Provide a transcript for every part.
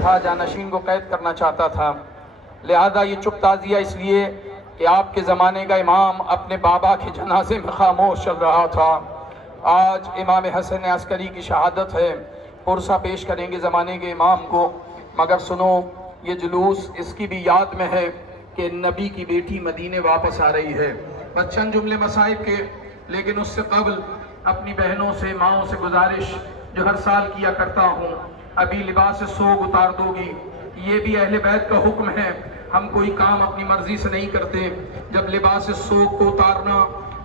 تھا جانشین کو قید کرنا چاہتا تھا، لہذا یہ چپ تعزیہ اس لیے کہ آپ کے زمانے کا امام اپنے بابا کے جنازے میں خاموش چل رہا تھا۔ آج امام حسن عسکری کی شہادت ہے، پرسہ پیش کریں گے زمانے کے امام کو، مگر سنو یہ جلوس اس کی بھی یاد میں ہے کہ نبی کی بیٹی مدینے واپس آ رہی ہے۔ بس چند جملے مصائب کے، لیکن اس سے قبل اپنی بہنوں سے ماؤں سے گزارش جو ہر سال کیا کرتا ہوں، ابھی لباس سوگ اتار دو گی، یہ بھی اہل بیت کا حکم ہے، ہم کوئی کام اپنی مرضی سے نہیں کرتے۔ جب لباس سوگ کو اتارنا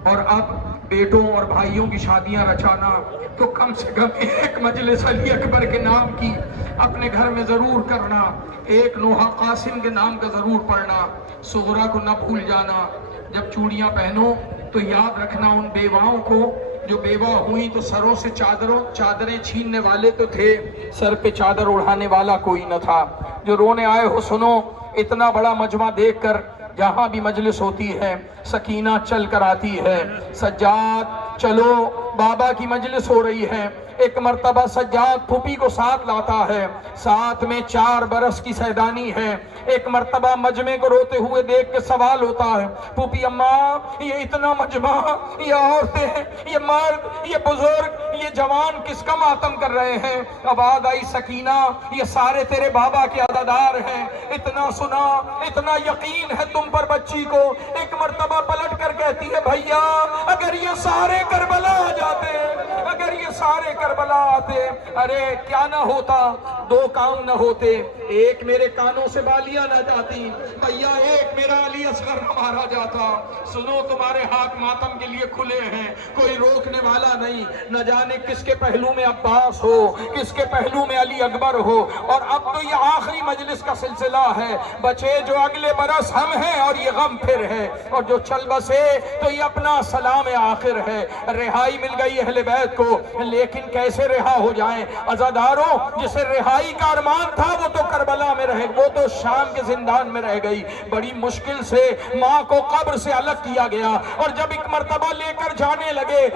اور اب بیٹوں اور بھائیوں کی شادیاں رچانا، تو کم سے کم ایک مجلس علی اکبر کے نام کی اپنے گھر میں ضرور کرنا، ایک نوحہ قاسم کے نام کا ضرور پڑھنا، صغرا کو نہ بھول جانا۔ جب چوڑیاں پہنو تو یاد رکھنا ان بیواؤں کو جو بیوہ ہوئیں تو سروں سے چادریں چھیننے والے تو تھے، سر پہ چادر اڑھانے والا کوئی نہ تھا۔ جو رونے آئے ہو سنو، اتنا بڑا مجمع دیکھ کر جہاں بھی مجلس ہوتی ہے سکینہ چل کر آتی ہے۔ سجاد چلو، بابا کی مجلس ہو رہی ہے۔ ایک مرتبہ سجاد پھوپھی کو ساتھ لاتا ہے، ساتھ میں 4 برس کی سیدانی ہے۔ ایک مرتبہ مجمع کو روتے ہوئے دیکھ کے سوال ہوتا ہے، پھوپھی اماں یہ اتنا مجمع، یہ عورتیں، یہ مرد، یہ بزرگ، یہ جوان کس کا ماتم کر رہے ہیں؟ آواز آئی سکینہ یہ سارے تیرے بابا کے عزادار ہیں۔ اتنا سنا، اتنا یقین ہے تم پر بچی کو، ایک مرتبہ پلٹ کر کہتی ہے بھیا اگر یہ سارے کربلا آ جاتے، اگر یہ سارے کربلا آتے، ارے کیا نہ ہوتا، 2 کام نہ ہوتے، ایک میرے کانوں سے بالیاں نہ جاتی، بھیا ایک میرا علی اصغر نہ مارا جاتا۔ سنو تمہارے ہاتھ ماتم کے لیے کھلے ہیں، کوئی روکنے والا نہیں، نہ جانے کس کے پہلو میں عباس ہو، کس کے پہلو میں علی اکبر ہو۔ اور اب تو یہ آخری مجلس کا سلسلہ ہے، بچے جو اگلے برس ہم ہیں اور یہ غم پھر ہے، اور جو چل بسے تو یہ اپنا سلام آخر ہے۔ رہائی مل گئی اہل بیت کو، لیکن کیسے رہا ہو جائیں؟ عزاداروں جسے رہائی کا ارمان تھا وہ تو کربلا میں رہ، وہ تو شام کے زندان میں رہ گئی۔ بڑی مشکل سے ماں کو قبر سے الگ کیا گیا، اور جب ایک مرتبہ لے کر جانے لگے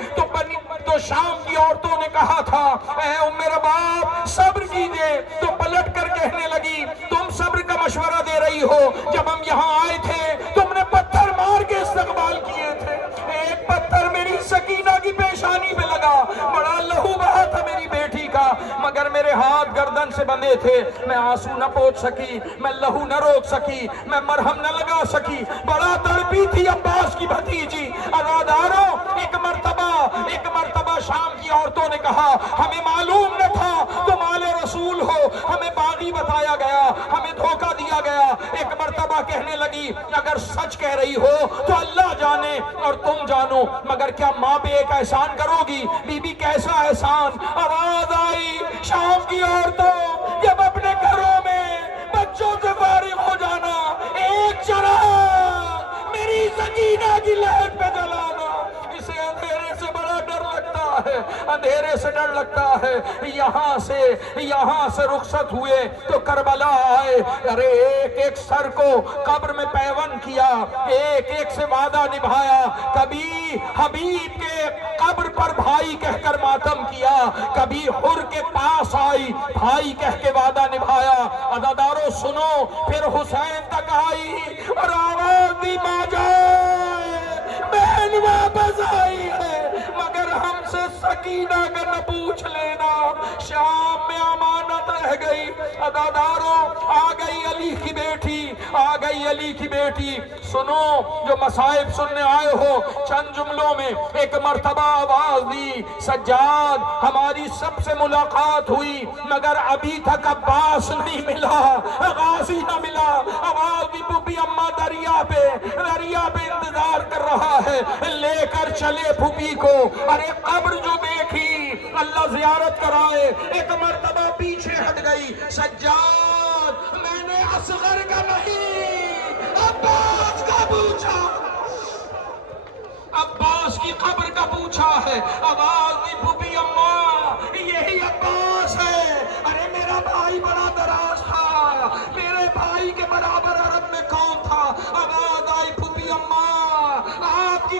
تو شام کی عورتوں نے کہا تھا اے ام رباب صبر کیجئے، تو پلٹ کر کہنے لگی تم صبر کا مشورہ دے رہی ہو، جب ہم یہاں آئے تھے تم نے پتھر مار کے استقبال کیے تھے، ایک پتھر میری سکینہ کی پیشانی پہ لگا، بڑا لہو بہا تھا میری بیٹی کا، مگر میرے ہاتھ گردن سے بندھے تھے، میں آنسو نہ پوچھ سکی، میں لہو نہ روک سکی، میں مرہم نہ لگا سکی، بڑا تڑپی تھی عباس کی بھتیجی۔ عزاداروں ایک مرتبہ شام کی عورتوں نے کہا ہمیں معلوم نہ تھا تم آل رسول ہو، ہمیں باغی بتایا گیا، ہمیں دھوکہ دیا گیا۔ ایک مرتبہ کہنے لگی اگر سچ کہہ رہی ہو تو اللہ جانے اور تم جانو، مگر کیا ماں پہ ایک احسان کرو گی؟ بی بی کیسا احسان؟ آواز آئی شام کی عورتوں جب اپنے گھروں میں بچوں سے فارغ ہو جانا، ایک چراغ میری سکینہ کی لہر پہ جلانا، اسے اندھیرے سے بڑا ڈر لگتا ہے، اندھیرے سے ڈر لگتا ہے۔ یہاں سے رخصت ہوئے تو کربلا آئے، ارے ایک ایک سر کو قبر میں پیوند کیا، ایک ایک سے وعدہ نبھایا، کبھی حبیب کے قبر پر بھائی کہہ کر ماتم کیا، کبھی حر کے پاس آئی بھائی کہہ کے وعدہ نبھایا۔ عزاداروں سنو، پھر حسین تک آئی اور آواز دی ماں جائے بہن واپس آئی ہے، مگر ہم سے سکینہ کا نہ پوچھ لینا، شام میں امانت رہ گئی۔ عزاداروں آ گئی علی کی بیٹی، آ گئی علی کی بیٹی۔ سنو جو مصائب سننے آئے ہو، چند جملوں میں ایک مرتبہ آواز دی سجاد ہماری سب سے ملاقات ہوئی، مگر ابھی تک عباس نہیں ملا، غازی نہ ملا۔ آواز دی پھوپھی اماں دریا پہ انتظار کر رہا ہے، لے کر چلے پھوپھی کو، ارے قبر جو دیکھی اللہ زیارت کرائے۔ ایک مرتبہ پیچھے ہٹ گئی، سجاد میں نے اصغر کا نہیں عباس کا پوچھا، عباس کی قبر کا پوچھا ہے۔ آواز دی پھوپھی اماں یہی عباس ہے، ارے میرا بھائی بڑا دراز تھا، میرے بھائی کے برابر عرب میں کون تھا؟ آواز آئی پھوپھی اماں آپ کی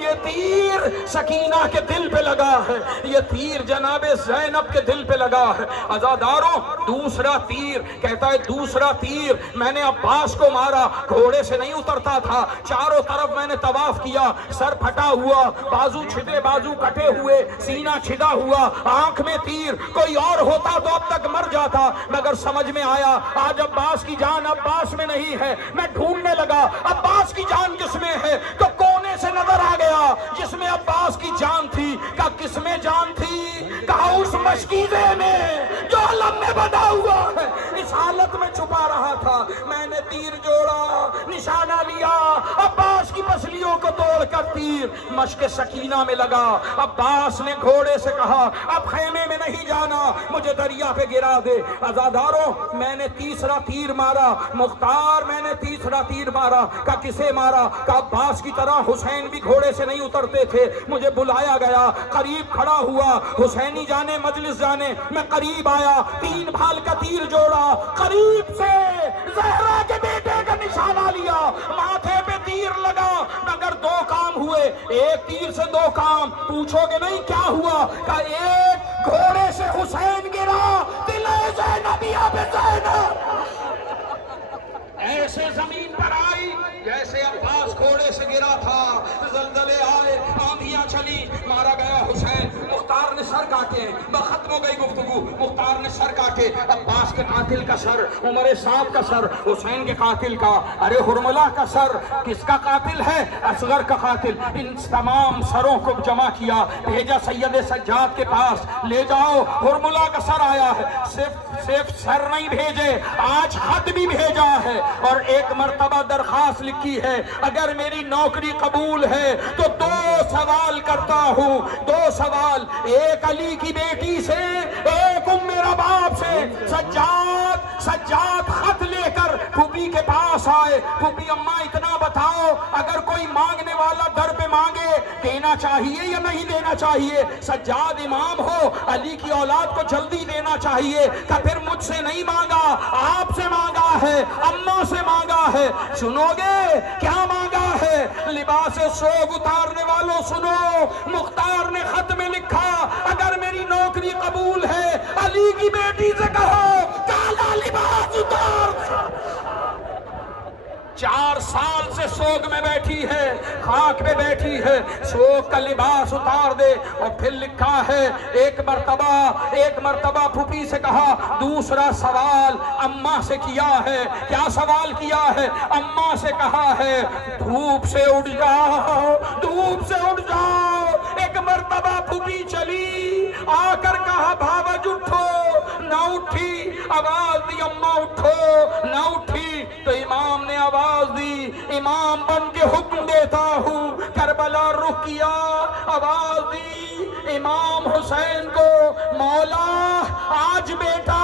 یہ تیر سکینہ کے دل پہ لگا ہے، یہ تیر جناب زینب کے دل پہ لگا ہے۔ عزاداروں دوسرا تیر کہتا ہے دوسرا تیر میں نے عباس کو مارا، گھوڑے سے نہیں اترتا تھا، چاروں طرف میں نے طواف کیا، سر پھٹا ہوا، بازو چھدے، بازو کٹے ہوئے، سینہ چھدا ہوا، آنکھ میں تیر، کوئی اور ہوتا تو اب تک مر جاتا، مگر سمجھ میں آیا آج عباس کی جان عباس میں نہیں ہے۔ میں ڈھونڈنے لگا عباس کی جان کس میں ہے، تو کونے سے نظر آ گیا جس میں عباس کی جان تھی۔ کہا کس میں جان تھی؟ کہا اس مشکیزے میں جو علم میں بنا ہوا ہے، اس حالت میں چھپا رہا تھا۔ میں نے تیر جوڑا، نشانہ لیا، عباس کی پسلیوں کو توڑ کر تیر مشک سکینہ میں لگا۔ عباس نے گھوڑے سے کہا اب خیمے میں نہیں جانا، مجھے دریا پہ گرا دے۔ عزاداروں میں نے تیسرا تیر مارا، مختار میں نے تیسرا تیر مارا۔ کہا کسے مارا؟ کہا عباس کی طرح حسین بھی گھوڑے سے نہیں اترتے تھے، مجھے بلایا گیا، قریب کھڑا ہوا، حسینی جانے مجلس جانے، میں قریب آیا، 3 بھال کا تیر جوڑا، قریب سے زہرا کے بیٹے کا نشانہ لیا، ماتھے پہ تیر لگا، مگر 2 کام ہوئے، ایک تیر سے 2 کام۔ پوچھو گے نہیں کیا ہوا؟ کہا ایک گھوڑے سے حسین گرا، دل زینبیہ پہ زینب ایسے زمین پر آئی جیسے عباس گھوڑے سے گرا تھا، زلزلے آئے، آندھیاں چلی، مارا گیا حسین۔ مختار نے سر کاٹے، ختم ہو گئی گفتگو، مختار نے سر کاٹے، عباس کے قاتل کا سر، عمر سعد کا سر، حسین کے قاتل کا، ارے ہرملہ کا سر، کس کا قاتل ہے؟ اصغر کا قاتل۔ ان تمام سروں کو جمع کیا، بھیجا سید سجاد کے پاس، لے جاؤ ہرملہ کا سر آیا ہے۔ صرف سر نہیں بھیجے، آج خط بھی بھیجا ہے اور ایک مرتبہ درخواست لکھی ہے، اگر میری نوکری قبول ہے تو 2 سوال کرتا ہوں، 2 سوال، ایک علی کی بیٹی سے، ایک میرا باپ سے۔ سجاد خط لے کر پھوپھی کے پاس آئے، پھوپھی اماں اتنا بتاؤ اگر کوئی مانگنے والا در پہ مانگے دینا چاہیے یا نہیں دینا چاہیے؟ سجاد امام ہو، علی کی اولاد کو جلدی دینا چاہیے۔ کہ پھر مجھ سے نہیں مانگا، آپ سے مانگا ہے، اماں سے مانگا ہے، سنو گے کیا مانگا ہے؟ لباس سوگ اتارنے والوں سنو، مختار نے خط میں لکھا اگر میری نوکری قبول ہے علی کی بیٹی سے کہو کالا لباس اتار۔ 4 سال سے سوگ میں بیٹھی ہے، خاک پہ بیٹھی ہے، سوگ کا لباس اتار دے۔ اور پھر لکھا ہے ایک مرتبہ پھوپھی سے کہا، دوسرا سوال اماں سے کیا ہے۔ کیا سوال کیا ہے؟ اماں سے کہا ہے دھوپ سے اٹھ جاؤ، دھوپ سے اٹھ جاؤ۔ ایک مرتبہ پھوپھی چلی، آ کر کہا بھاوج اٹھو، نہ اٹھی، آواز دی اماں اٹھو، نہ اٹھی، تو امام نے آواز دی، امام بن کے حکم دیتا ہوں، کربلا رخ کیا، آواز دی امام حسین کو، مولا آج بیٹا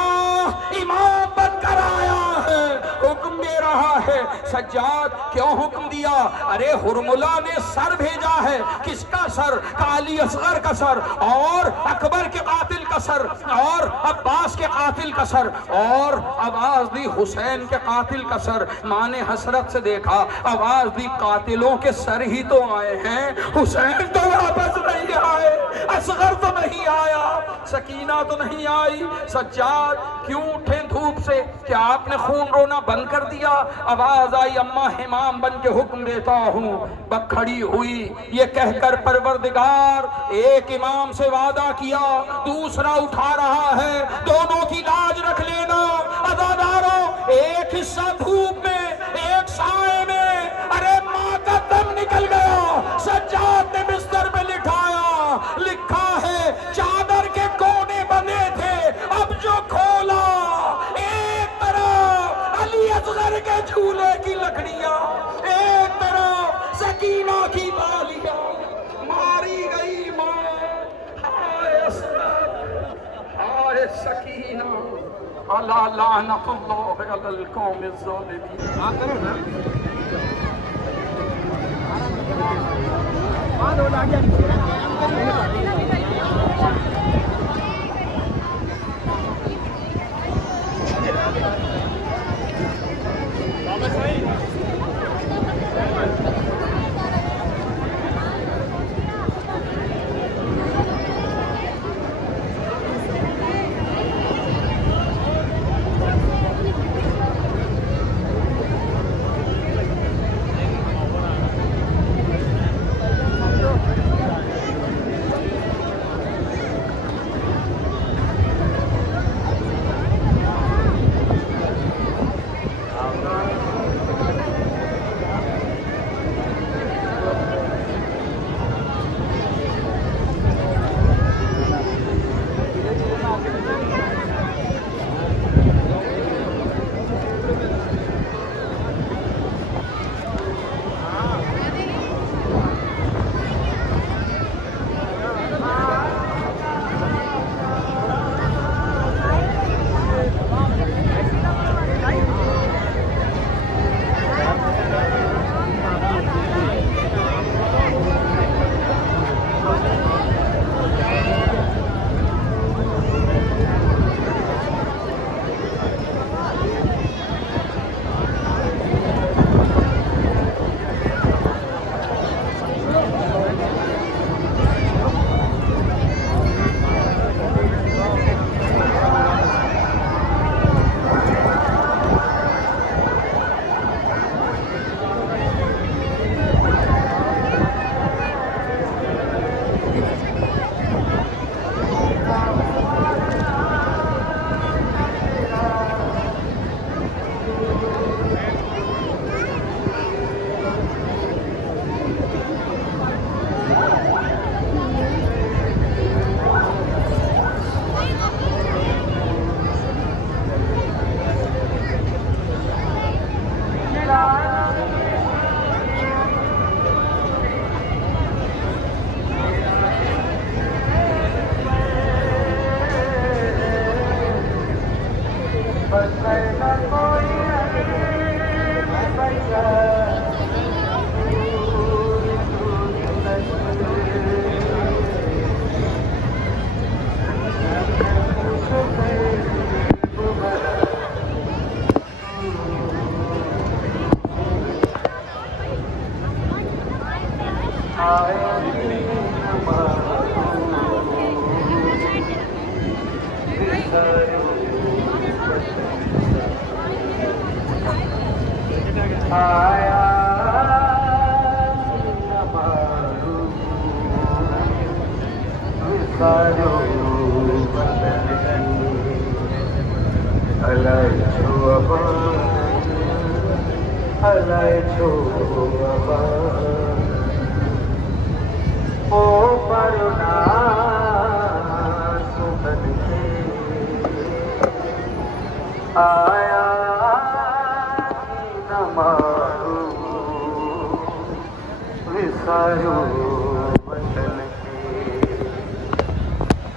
امام بن کر آیا ہے، حکم دے رہا ہے۔ سجاد کیوں حکم دیا؟ ارے ہرملہ نے سر بھیجا ہے، کس کا سر؟ علی اصغر کا سر، اور اکبر کے قاتل کا سر، اور عباس کے قاتل کا سر، اور آواز دی حسین کے قاتل کا سر۔ ماں نے حسرت سے دیکھا، آواز دی قاتلوں کے سر ہی تو آئے ہیں، حسین تو واپس نہیں آئے، اصغر تو نہیں آیا، سکینہ تو نہیں آئی۔ سجاد کیوں اٹھے دھوپ سے؟ کیا آپ نے خون رونا بند کر دیا؟ آواز آئی اماں امام بن کے حکم دیتا ہوں، کھڑی ہوئی یہ کہہ کر پروردگار ایک امام سے وعدہ کیا، دوسرا اٹھا رہا ہے، دونوں کی لاج رکھ لینا۔ عزاداروں ایک حصہ دھوپ میں، ایک سائے میں، ارے ماں کا دم نکل گیا۔ سجاد نے بستر پہ لٹھایا، لکھا ہے چادر کے کونے بنے تھے، اب جو کھولا ایک طرف علی اصغر کے جھولے کی لکڑیاں، ایک طرف سکینہ کی بالیاں، ماری گئی ماں، ہائے اصغر، ہائے سکینہ، الا لعنت اللہ علی القوم الظالمین۔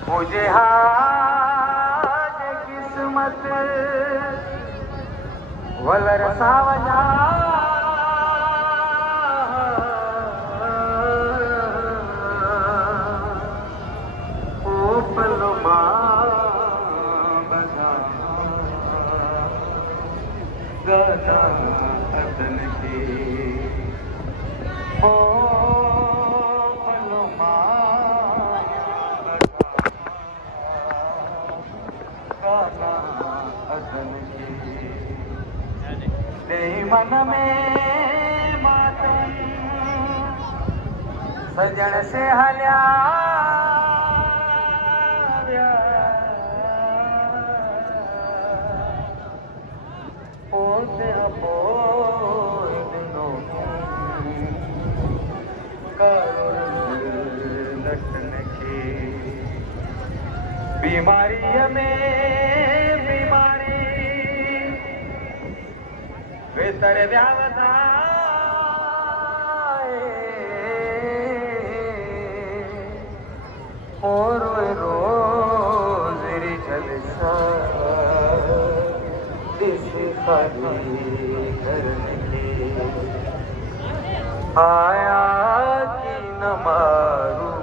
مجھے حاج قسمت ولرسا وجا او پلما بنا گانا ادن کی او من میں ماتم سجن سے ہلیا پوتے پوت دنوں لٹن کی بیماری میں بیماری بہتر دیاوتا اور روز ری جلسہ اس خالی کرنے کے آیا کی نہ مارو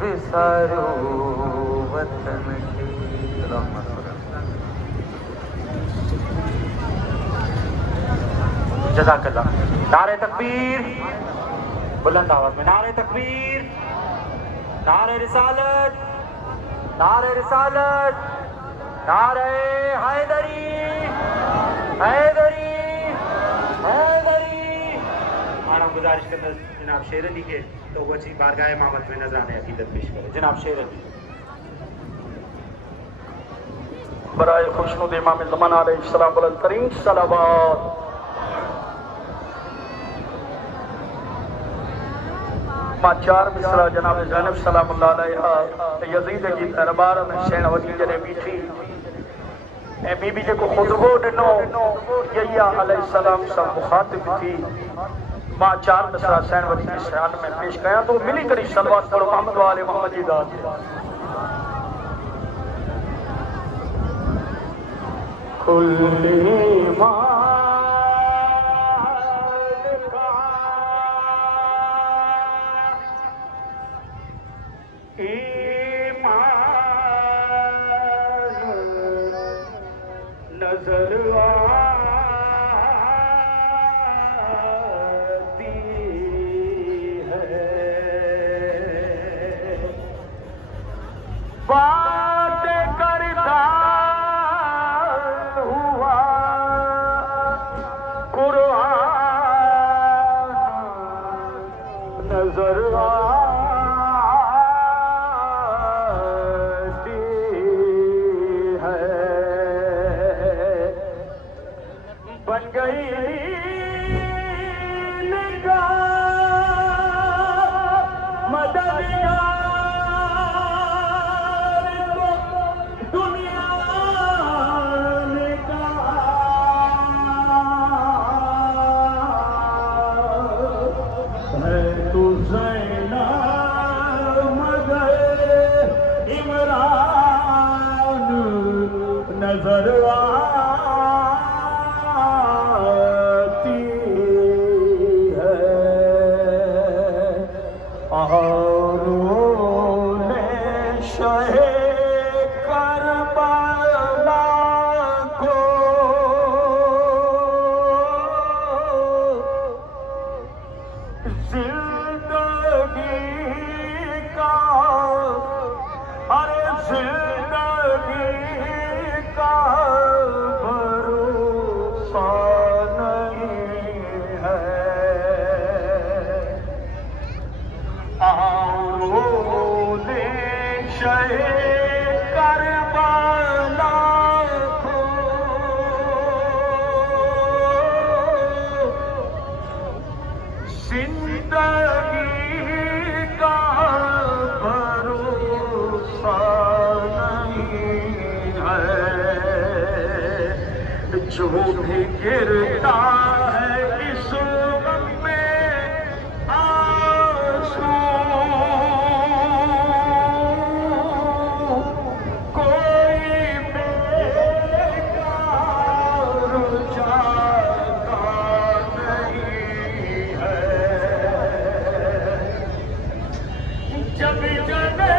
وسارو وطن کی جزاک اللہ. نعرہ تکبیر بلند آواز میں، نعرہ تکبیر، نعرہ رسالت، نعرہ رسالت، نعرہ حیدری حیدری حیدری. آنا گزارش کرنا جناب شیر علی کے تو وہ چیز بارگاہ امامت میں نذرانِ عقیدت پیش کرے. جناب شیر علی. برائے خوشنود امام زمان علیہ السلام بلند ترین صلوات. چار مصرع جناب زینب سلام اللہ علیہ یزید کی دربار میں سین وزیر جنے بیٹھی اے بی بی جے کو خطبو ڈنو یحییٰ علیہ السلام سے مخاطب تھی. ماں چار مصرع سین وزیر کی شان میں پیش گیا تو ملی کری صلوات پڑھو محمد والے محمد جی داد. کلی ماں نظر آتی ہے بات کرتا ہوا قرآن نظر نظر آتی جو بھی گرتا ہے اس غم میں آنسو، کوئی بیکار جاتا نہیں ہے، جب جنے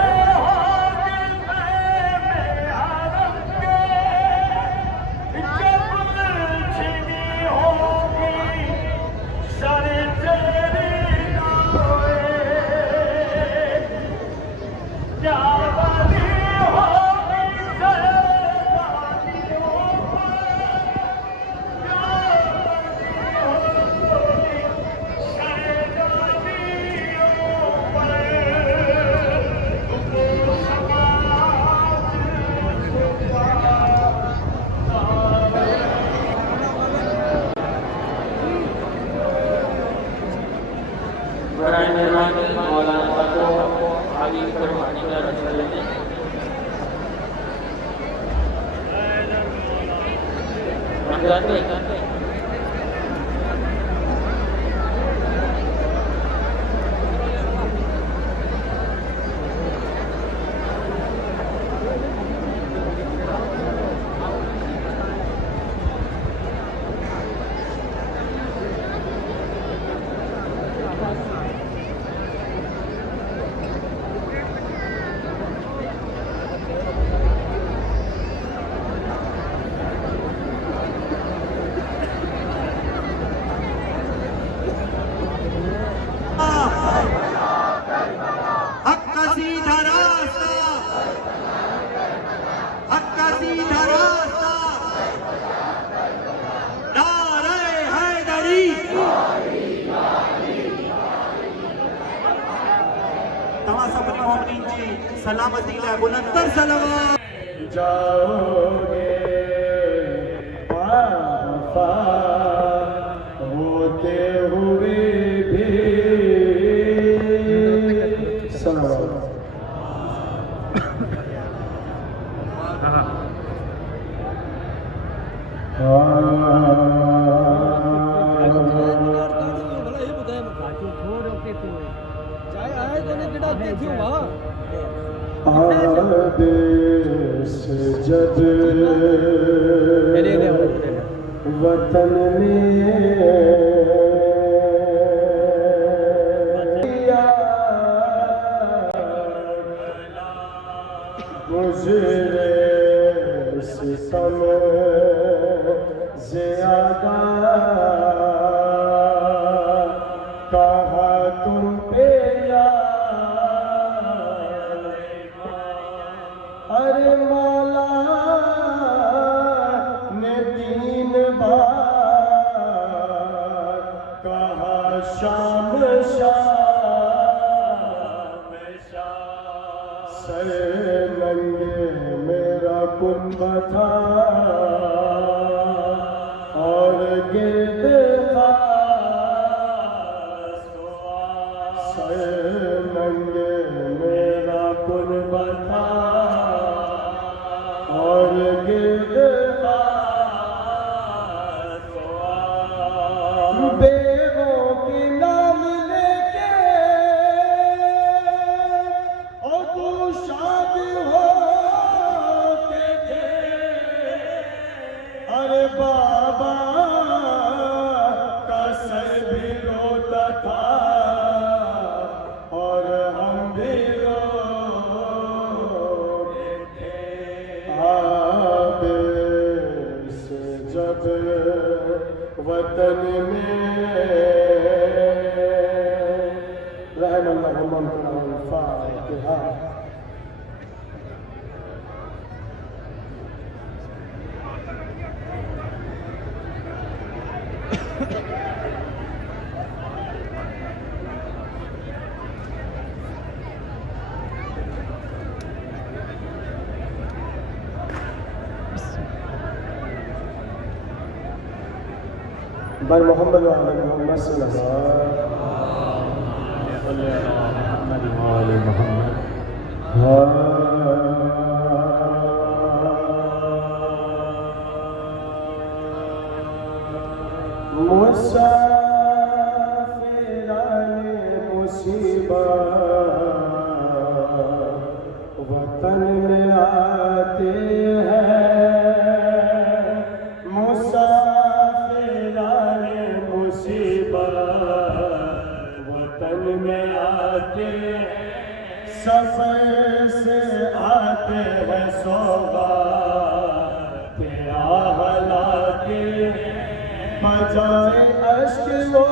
سلامتی لے بلندر سلامات جاؤ گے وفا ہوتے ہوئے بھی سلامات آدیس جب وطن میں گزرے ستم زیادہ کہا تم پہ ارے مولا نے 3 بار کہا شام شام سر ننگے میرا کنبہ تھا اور گرد خاص سر ننگے میرا کنبہ تھا اور گرد بیووں کی نام لے کے اور تو شاد ہوتے تھے، ارے بابا کا سر بھی روتا تھا اور ہم بھی روتے تھے، آدیس جب وطن میں رحم اللہ من الفاتحہ۔ بر محمد وعلى محمد صلی اللہ علیہ محمد مسافران مصیبت وطن میں آتے ہیں، مسافران مصیبت وطن میں آتے ہیں، سفر سے آتے ہیں سوغات آہ لاتے، بجائے اشک وہ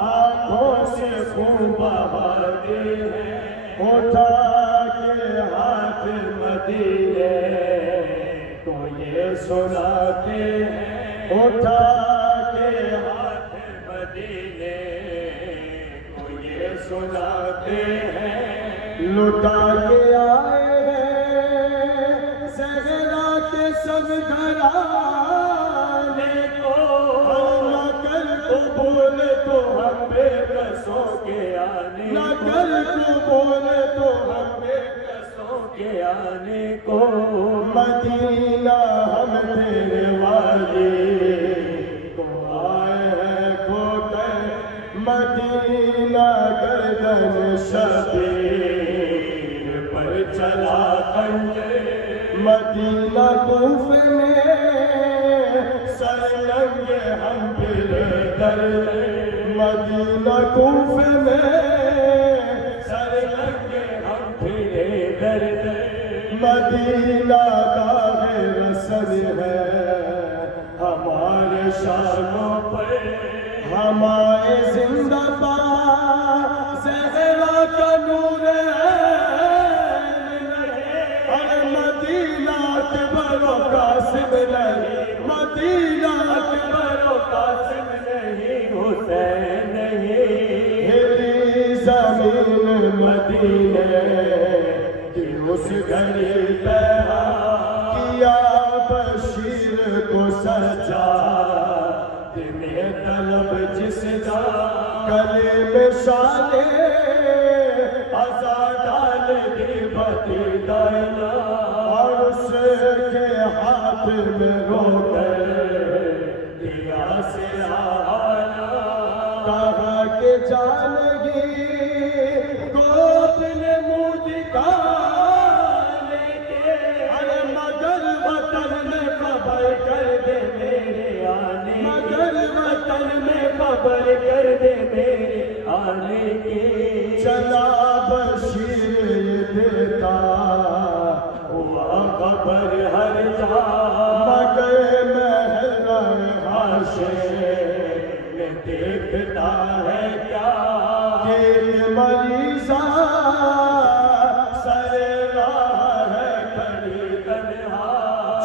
آنکھوں سے خون بہاتے ہیں، اٹھا کے ہاتھ مدینے کو یہ سناتے ہیں، اٹھا کے ہاتھ مدینے کو یہ سناتے ہیں، لٹا کے آئے ہیں صحرا کے سب گھرانے کو، نہ کر قبول تو ہم بے بسوں کے آنے، نہ کر قبول تو ہم بے بسوں کے آنے کو، مدینہ ہم تیرے وادی کو آئے ہیں کھو کر، مدینہ گردن شبیر پر چلا خنجر، مدینہ کوفے میں سر لنگے ہم پھرے در، مدینہ کوفے میں سر لنگے ہم پھرے در، مدینہ داغ رسن ہے ہمارے شانوں پر، ہمارے زندہ باد زہرا کا نور ہے، اور مدینہ اکبر و قاسم نہیں، مدینہ اکبر و قاسم نہیں، حسین نہیں، ہلی زمین مدینے کی اس گھڑی پہا کیا بشیر کو سجا، تمہیں طلب جس کا گلے میں شانے عزا ڈال دی بدی دائنا، اور اس کے ہاتھ میں رو کر دیا سے آنا، کہا کہ جانگی کو اپنے منہ دکھانے کے، ارے مگر وطن میں خبر کر دے میرے آنے، مگر وطن میں خبر کر دے میرے آنے کی، چلا بشیر یہ دیتا ہوا خبر ہر جا، مگر محل حاشر میں دیکھتا ہے کیا کہ مریضہ سر راہ ہے کھڑی تنہا،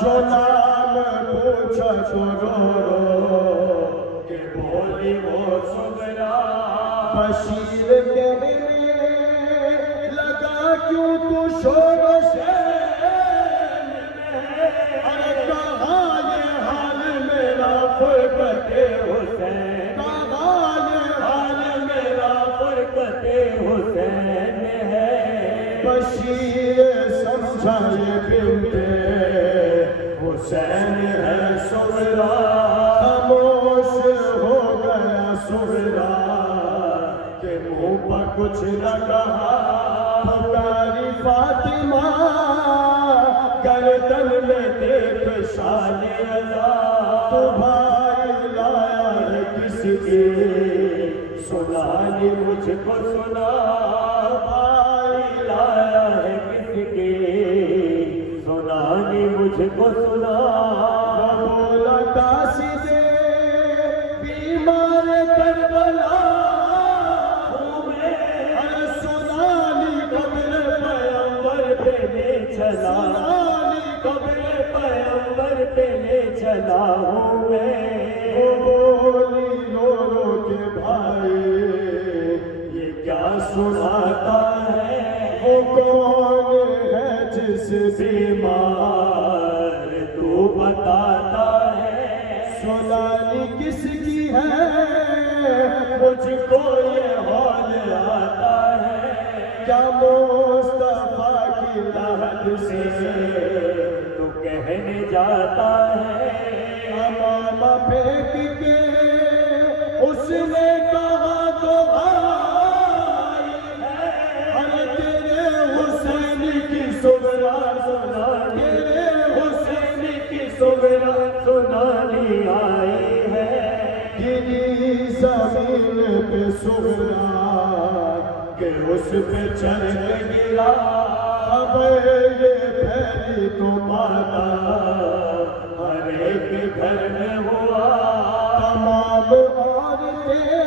جو نام پوچھا تو رو رو کہ بولی وہ سغرا، بشیر کہنے لگا کیوں تو شور و شین میں، ارے کہا یہ حال میرا فرقت حسین، کہا یہ حال میرا فرقت حسین ہے، بشیر سمجھا یہ بنت حسین ہے سغرا، خاموش ہو گیا سغرا کہ منہ پر کچھ نہ کہا، پکاری فاطمہ گردن میں دیکھ شان عزا، تو بھائی لایا ہے کس کی سنانی مجھ کو سنا، بھائی لایا ہے کس کی سنانی مجھ کو سنا، بولا قاصدے بیمار کربلا سنانی قبر پیغمبر پہ لے چلا ہوں میں، وہ بولی رو رو کے بھائی یہ کیا سناتا ہے، وہ کون ہے جس بیمار تو بتاتا ہے، سنانی کس کی ہے مجھ کو یہ حال آتا ہے، کیا مصطفیٰ کی لحد سے تو کہنے جاتا ہے، امامہ پھینک نے کہا تو آئی ہے ارے تیرے حسین کی سغرا سنانی تیرے حسین کی سغرا سنانی آئی ہے گری زمین پہ سغرا کہ اس پہ چل گرا اب یہ پھیلی تو ماتا ہر ایک گھر میں ہوا تمام عورتیں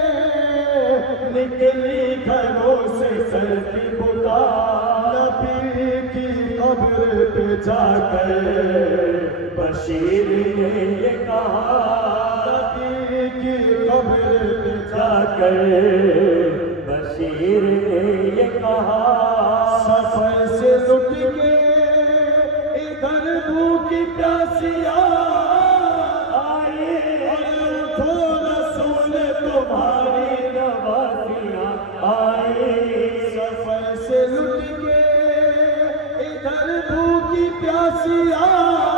نکلی گھروں سے سر کی بتا نبی کی قبر پہ جا کر بشیر نے یہ کہا نبی کی قبر پہ جا کر بشیر نے یہ کہا سفر سے لٹ کے ادھر بھوکی پیاسیاں آئے اٹھو رسول تمہاری نوازیاں آئے سفر سے لٹ کے ادھر بھوکی پیاسیاں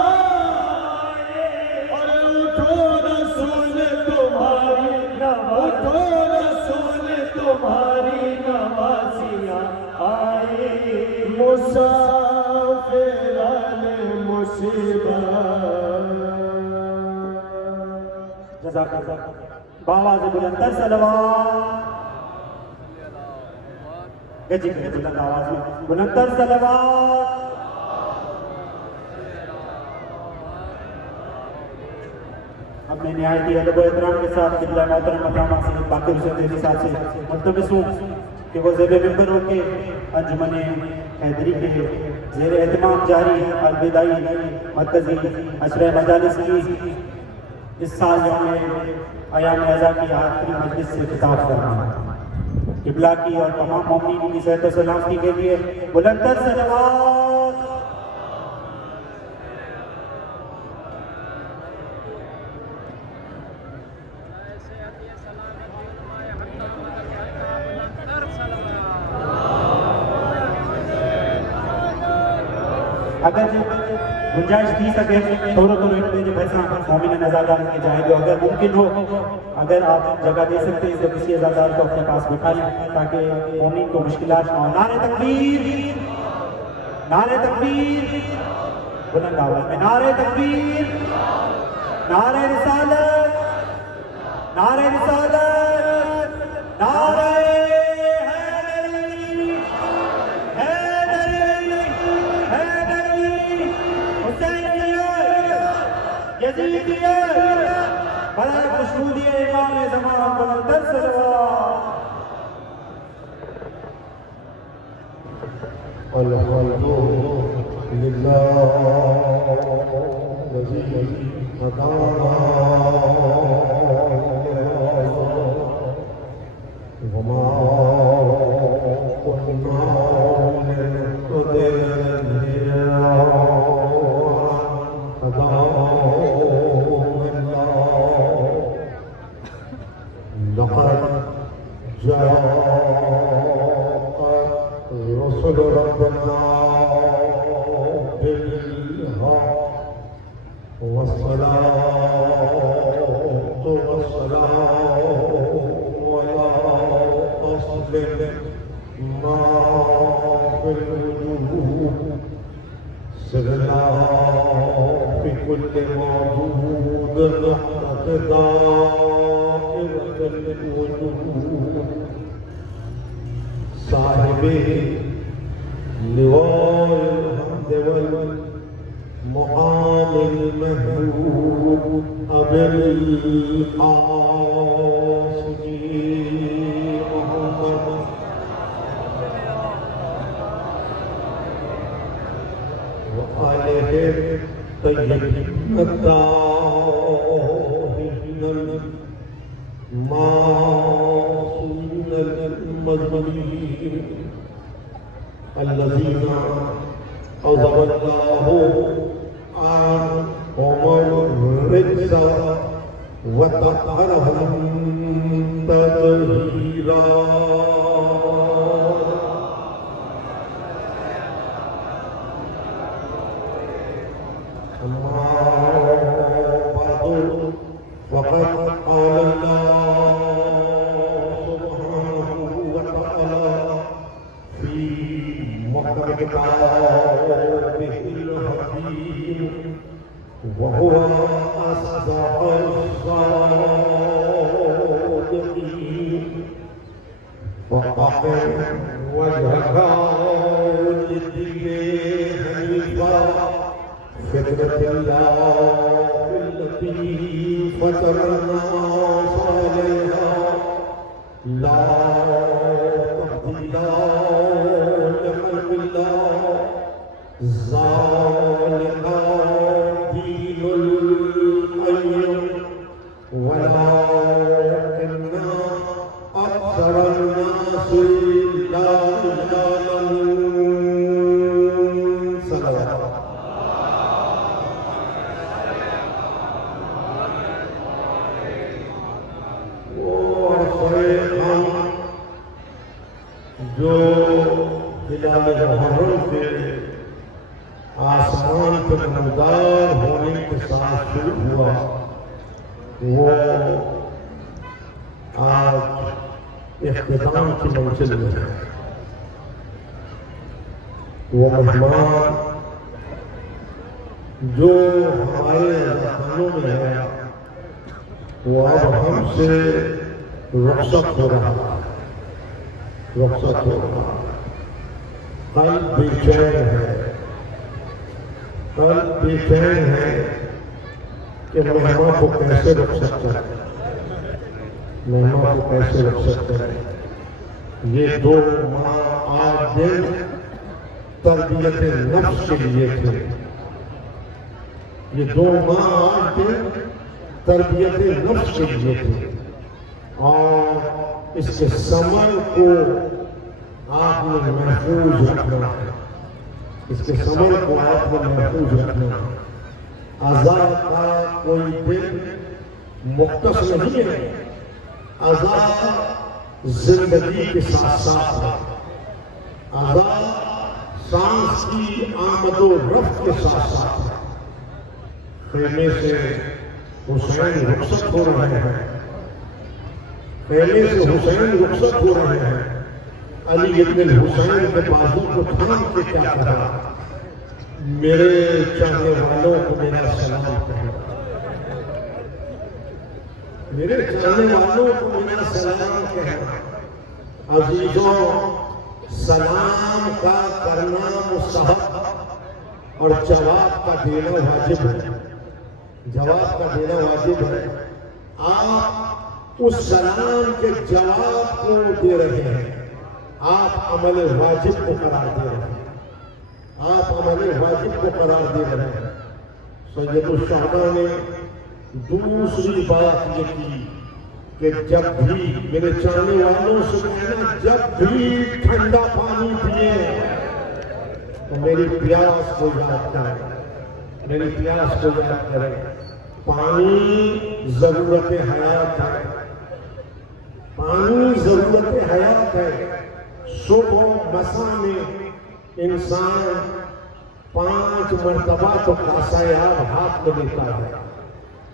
آئے اور اٹھو رسول تمہاری اٹھو رسول تمہاری نوازیاں آئے مسافران مصیبت جزاک اللہ بآواز بلندر صلوات گجی کرے بلند آواز میں بلندر صلوات اب میں نہایت ادب و احترام کے ساتھ قبلہ محترم علامہ سید باقر حسین دیوی صاحب سے ملتمس ہوں کہ وہ زیب ممبر ہو کے انجمن حیدری کے زیر اہتمام جاری الوداعی مرکزی عشرہ مجالس کی اس سال یوم ایام اعزا کی آخری مجلس سے خطاب کرنا قبلہ کی اور تمام مومنین کی صحت و سلامتی کے لیے بلندر صلوات اگر گنجائش کی سکے تھوڑا تو ایک جو بھیسا مومن نظاردار کے جائیں جو اگر ممکن ہو اگر آپ جگہ دے سکتے ہیں تو کسی نظاردار کو اپنے پاس بٹھا لیں تاکہ مومن کو مشکلات نہ ہو نعرہ تکبیر نعرہ تکبیر بلند آواز میں نعرہ تکبیر نعرہ رسالت نعرہ رسالت نعرہ بڑا خوشبودی امام زمان بلندر صلوات الحمد لله الذي هدانا وما كنا لنهتدي لولا أن هدانا لقد جاءت رسل ربنا بالحق والصلاة والسلام على أصل ما في الوجود سرنا في كل موجود تحت دائرة الوجود صاحب لواء الحمد والمقام المحمود أبي القاسم محمد وآله الطيبين الطاهرين المعصومين المظلومين الذين أذهب الله عنهم الرجس وطهرهم تطهيرا أما بعد فقد قال الله فطر الناس عليها لا تبديل لخلق الله ذلك دين القيم ولكن أكثر الناس لا يعلمون. صلوات. جو ہلال محرم کے آسمان پر نمودار ہونے کے ساتھ شروع ہوا، وہ آج اختتام کی منزل میں ہے. وہ مہمان جو ہمارے خانوں میں ہے وہ اب ہم سے رخصت ہو رہا ہے. قلب بے چین ہے، قلب بے چین ہے کہ مہمان کو کیسے رکھ سکتا ہے، مہمان کو کیسے رکھ سکتا ہے. یہ 2 ماہ 8 دن تربیت نفس کے لیے تھے. یہ 2 ماہ 8 دن تربیت نفس کے لیے تھے، اور اس کے ثمر کو آپ نے محفوظ رکھنا ہے. اس کے ثمر کو آپ نے محفوظ رکھنا ہے. عذاب کا کوئی دن مختص نہیں ہے. عذاب زندگی کے ساتھ ساتھ ہے. عذاب سانس کی آمد و رفت کے ساتھ ساتھ ہے. خیمے سے حسین رخصت ہو رہے ہیں، پہلے سے حسین رخصت ہو رہے ہیں. علی ابن الحسین کے بازو کو تھام کے کیا کہا، میرے چاہنے والوں کو میرا سلام کہنا، میرے چاہنے والوں کو میرا سلام کہنا. عزیزوں، سلام کا کرنا مستحب اور جواب کا دینا واجب ہے. جواب کا دینا واجب ہے. آپ اس سلام کے جواب کو دے رہے ہیں، آپ عمل واجب کو قرار دے رہے ہیں. آپ عمل واجب کو قرار دے رہے ہیں. سید الشہداء نے دوسری بات یہ کی کہ جب بھی میرے چاہنے والوں سے کہنا، جب بھی ٹھنڈا پانی پیے تو میری پیاس کو یاد کریں، میری پیاس کو یاد کریں. پانی ضرورت حیات ہے، پانی ضرورت حیات ہے. صبح و مساء میں انسان 5 مرتبہ تو کاسہ آب ہاتھ میں لیتا ہے،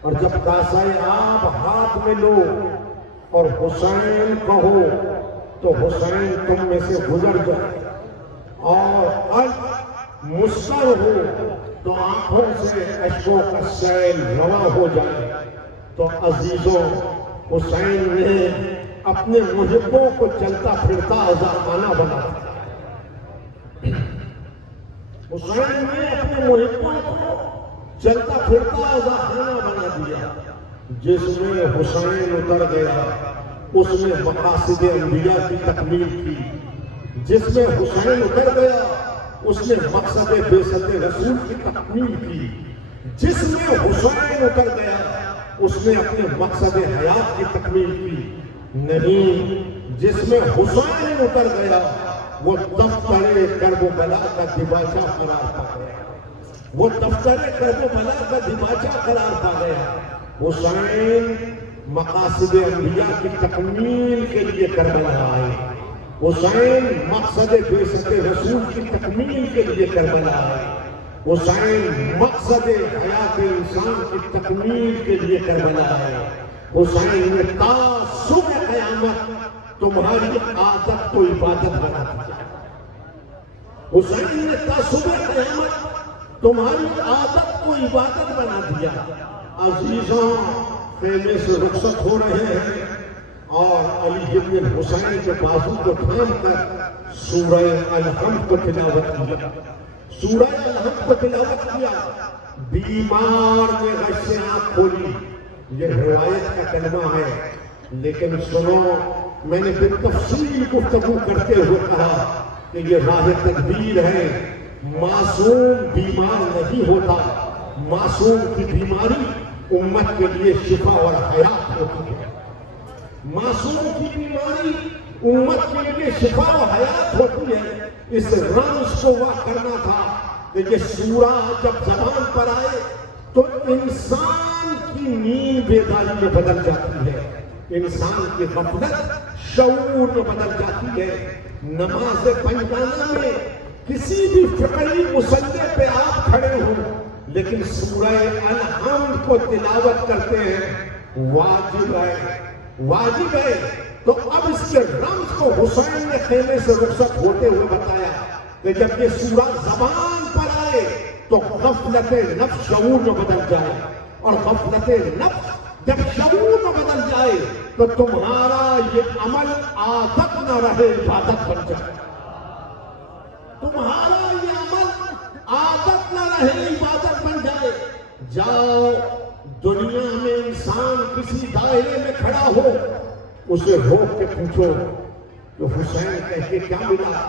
اور جب کاسہ آب ہاتھ میں لو اور حسین کہو تو حسین تم میں سے گزر جائے، اور مسر ہو تو آنکھوں سے اشکوں کا سیل رواں ہو جائے. تو عزیزوں، حسین نے اپنے محبوں کو چلتا پھرتا عزاخانہ بنا دیا. حسین نے اپنے محبوں کو چلتا پھرتا عزاخانہ بنا دیا. جس میں حسین اتر گیا اس نے مقاصد انبیاء کی تکمیل کی. جس میں حسین اتر گیا اس نے مقصد بعثت رسول کی تکمیل کی. جس میں حسین اتر گیا اس نے اپنے مقصد حیات کی تکمیل کی. نہیں، جس میں حسین اتر گیا وہ دفتر کرب و بلا کا دباچہ قرار پا گیا. وہ دفتر کرب و بلا کا دباچہ قرار پا گیا. حسین مقاصد انبیاء کی تکمیل کے لیے کربلا آئے. حسین مقصد بعثت رسول کی تکمیل کے لیے کربلا آئے. حسین مقصد حیات انسان کی تکمیل کے لیے کربلا آئے. حسین نے تا صبح قیامت تمہاری عادت کو عبادت بنا دیا. حسین نے تا صبح قیامت تمہاری عادت کو عبادت بنا دیا. عزیزوں، خیمے سے رخصت ہو رہے ہیں اور علی ابن الحسین کے بازو کو تھام کر سورہ الحمد کو تلاوت کیا. سورہ الحمد کو تلاوت کیا. بیمار نے غش سے آنکھ کھولی، یہ روایت کا کلمہ ہے، لیکن سنو، میں نے بالتفصیل گفتگو کرتے ہوئے کہا کہ یہ راہ تدبیر ہے۔ معصوم بیمار نہیں ہوتا، معصوم کی بیماری امت کے لیے شفا اور حیات ہوتی ہے۔ معصوم کی بیماری امت کے لیے شفا و حیات ہوتی ہے۔ اس رمز کو وہ کرنا تھا کہ یہ سورہ جب زبان پر آئے تو انسان کی نیند بیداری میں بدل جاتی ہے، انسان کی غفلت شعور میں بدل جاتی ہے۔ نماز پنجانہ میں کسی بھی فقہی مصلی پہ آپ کھڑے ہوں لیکن سورہ الحمد کو تلاوت کرتے ہیں، واجب ہے، واجب ہے۔ تو اب اس کے رمز کو حسین نے خیمے سے رخصت ہوتے ہوئے بتایا کہ جب یہ سورہ زبان پر آئے تو غفلت نفس شعور میں بدل جائے، اور غفلت نفس جب شعور میں بدل جائے تو تمہارا یہ عمل عادت نہ رہے، عبادت بن جائے۔ تمہارا یہ عمل عادت نہ رہے، عبادت بن جائے۔ جاؤ دنیا میں انسان کسی دائرے میں کھڑا ہو، اسے روک کے پوچھو تو حسین کہہ کے کیا ملا؟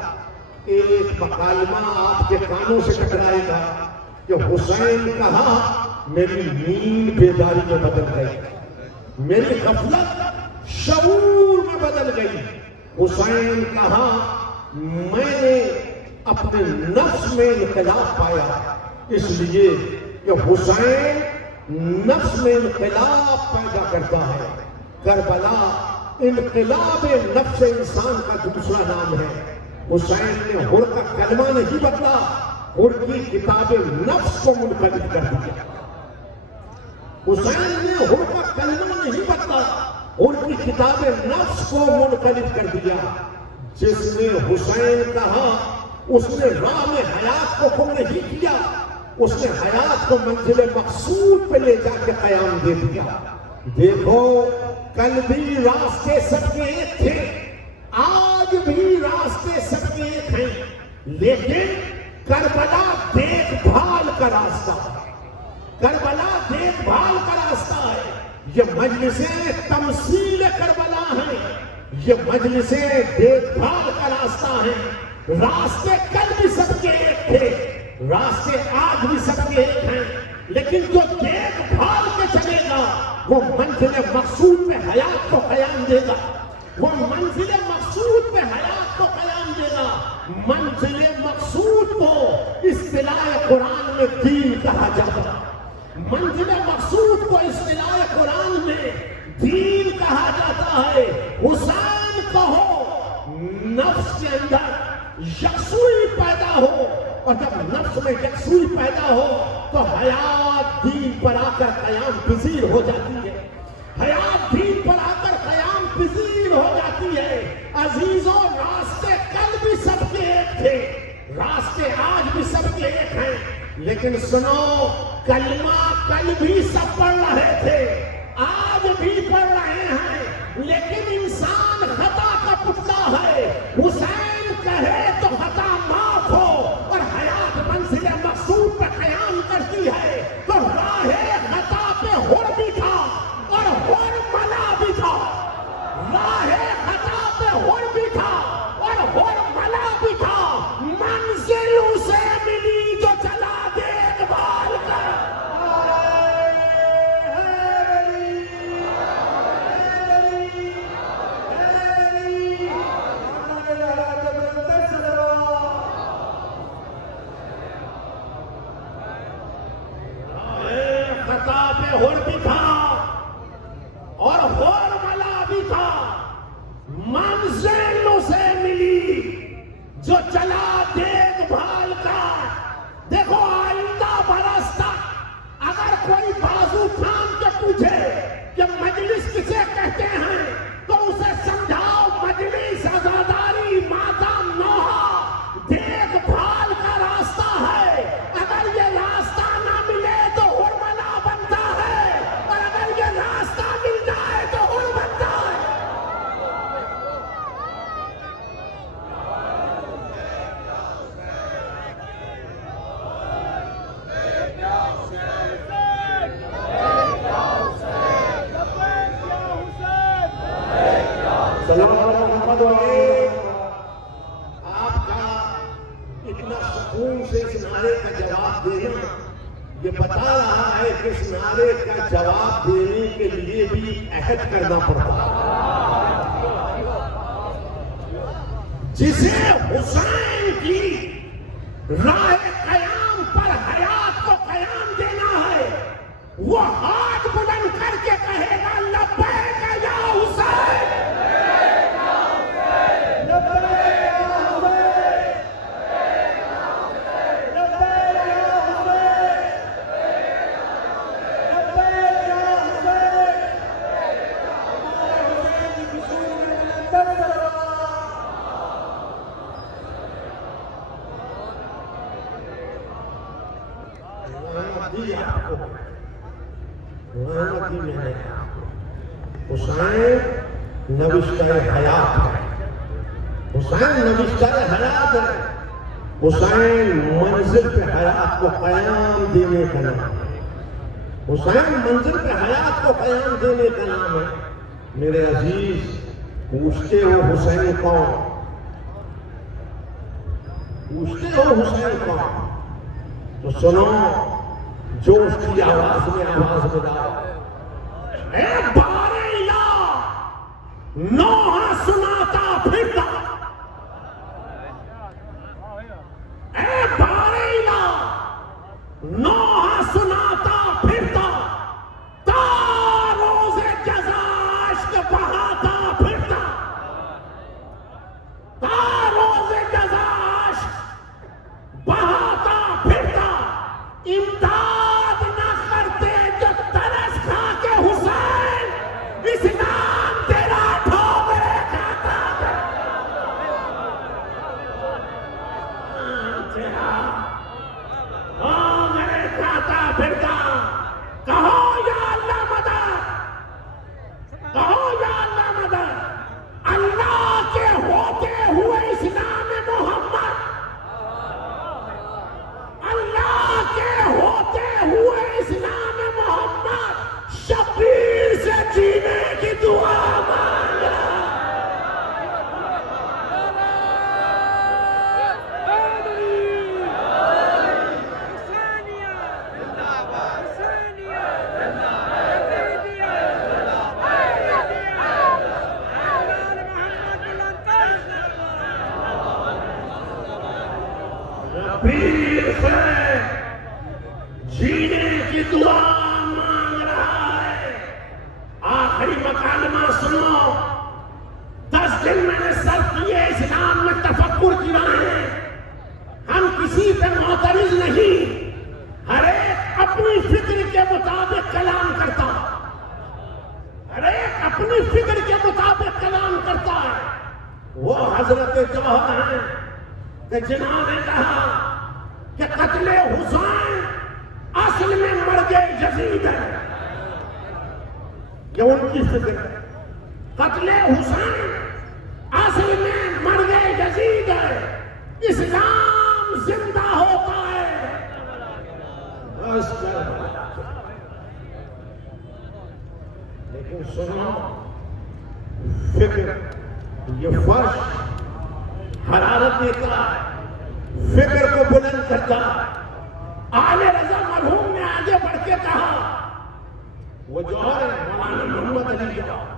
ایک مکالمہ آپ کے کانوں سے ٹکرائے گا کہ حسین کہا میری نیند بیداری میں بدل گئی، میری غفلت شعور میں بدل گئی۔ حسین کہا میں نے اپنے نفس میں انقلاب پایا، اس لیے کہ حسین نفس میں انقلاب پیدا کرتا ہے۔ کربلا انقلاب نفس انسان کا دوسرا نام ہے۔ حسین نے حر کا کلمہ نہیں بدلا، حر کی کتاب نفس کو منقلب کر دیا۔ حسین نے حر کا کلمہ نہیں بدلا، حر کی کتاب نفس کو منقلب کر دیا۔ جس نے حسین کہا اس نے راہ میں حیات کو گم نہیں کیا، اس نے حیات کو منزل مقصود پہ لے جا کے قیام دے دیا۔ دیکھو کل بھی راستے سب کے ایک تھے، آج بھی راستے سب کے ایک ہیں، لیکن کربلا دیکھ بھال کا راستہ ہے، کربلا دیکھ بھال کا راستہ ہے۔ یہ مجلسیں تمثیل کربلا ہیں، یہ مجلسیں دیکھ بھال کا راستہ ہیں۔ راستے کل بھی سب کے ایک تھے، راستے آج بھی سب کے ایک ہیں، لیکن جو دیکھ بھال کے چلے گا وہ منزل مقصود میں حیات کو قیام دے گا، وہ منزل مقصود میں حیات کو قیام دے گا۔ منزل مقصود کو اصطلاح قرآن میں دین کہا جاتا ہے، منزل مقصود کو اصطلاح قرآن میں دین کہا جاتا ہے۔ حسین کہو نفس کے اندر یکسوئی پیدا ہو، اور جب نفس میں یکسوئی پیدا ہو تو حیات دین پر آ کر قیام پذیر ہو جاتی ہے، حیات دین پر آ کر قیام پذیر ہو جاتی ہے۔ عزیزوں راستے کل بھی سب کے ایک تھے، راستے آج بھی سب کے ایک ہیں، لیکن سنو کلمہ کل بھی سب پڑھ رہے تھے، آج بھی پڑھ رہے ہیں، لیکن انسان خطا کا پتلا ہے۔ حسین کہے تو خطا معاف ہو، اور حیات منزل مقصود پہ قیام کرتی ہے، تو راہ خطا پہ حر بھی تھا اور حر ملا بھی تھا، راہ خطا پہ حر بھی تھا اور حر ملا بھی تھا۔ منزل اسے ملی جو چلا دیکھ بھال کر، آپ کا اتنا سکون سے اس نعرے کا جواب دینا یہ بتا رہا ہے کہ اس نعرے کا جواب دینے کے لیے بھی عہد کرنا پڑتا ہے. جسے حسین کی راہ قیام پر حیات کو قیام دینا ہے وہ ہاتھ بلند کر کے کہے گا لبیک یا حسین. حسین نوشتہ حیات ہے. حسین نوشتہ حیات ہے. حسین منزل پہ حیات کو قیام دینے کا نام ہے. حسین منزل پہ حیات کو قیام دینے کا نام ہے. میرے عزیز پوچھتے ہو حسین کون؟ پوچھتے ہو حسین کون؟ تو سنو جو اس کی آواز میں ڈالا. اے بار الہ نوحہ سناتا پھرتا. اے بار الہ نوحہ سناتا پھرتا. تا روز جزا عشق بہاتا پھرتا. تا روز جزا عشق بہاتا پھرتا. امداد نہ کرتے جو ترس کھا کے حسین اسلام تیرا ٹھوکرے کھاتا. ٹھوکرے کھاتا پھرتا. کہو یا اللہ مدد. کہو یا اللہ مدد. اللہ کے ہوتے ہوئے اسلام محمد. اللہ کے ہوتے ہوئے اسلام محمد شبیر سے جینے کی دعا مانگا. شبیر سے جینے کی دعا مانگ رہا ہے. آخری مکالمہ سنو. 10 دن میں نے صرف کیے اسلام میں تفکر کی راہیں. ہم کسی پہ معترض نہیں. ہر ایک اپنی فکر کے مطابق کلام کرتا. ہر ایک اپنی فکر کے مطابق کلام کرتا ہے. وہ حضرت جوہر ہیں کہ جنہوں نے کہا کہ قتل حسین اصل میں مرگ یزید ہے. یہ ان کی فکر ہے. قتل حسین اصل میں مرگ یزید ہے. اسلام زندہ ہوتا ہے. لیکن سنو فکر یہ فرش حرارت دیتا ہے. فکر کو بلند کرتا ہے. آل رضا مرحوم نے آگے بڑھ کے کہا وہ جوہر ہے مولانا محمد علی جوہر.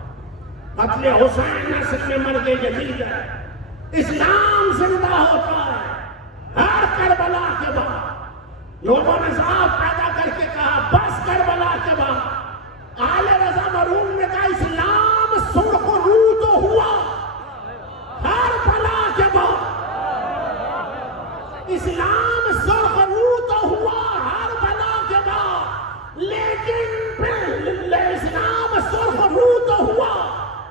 قتل حسین اصل میں مرگ یزید ہے. اسلام زندہ ہوتا ہے ہر کربلا کے بعد. لوگوں نے صاحب پیدا کر کے کہا بس کربلا کے بعد. آل رضا مرحوم نے کہا اسلام سرخ رو تو ہوا ہر بلا کے بعد. اسلام سرخ رو تو ہوا ہر بلا کے بعد. لیکن اسلام سرخ رو تو ہوا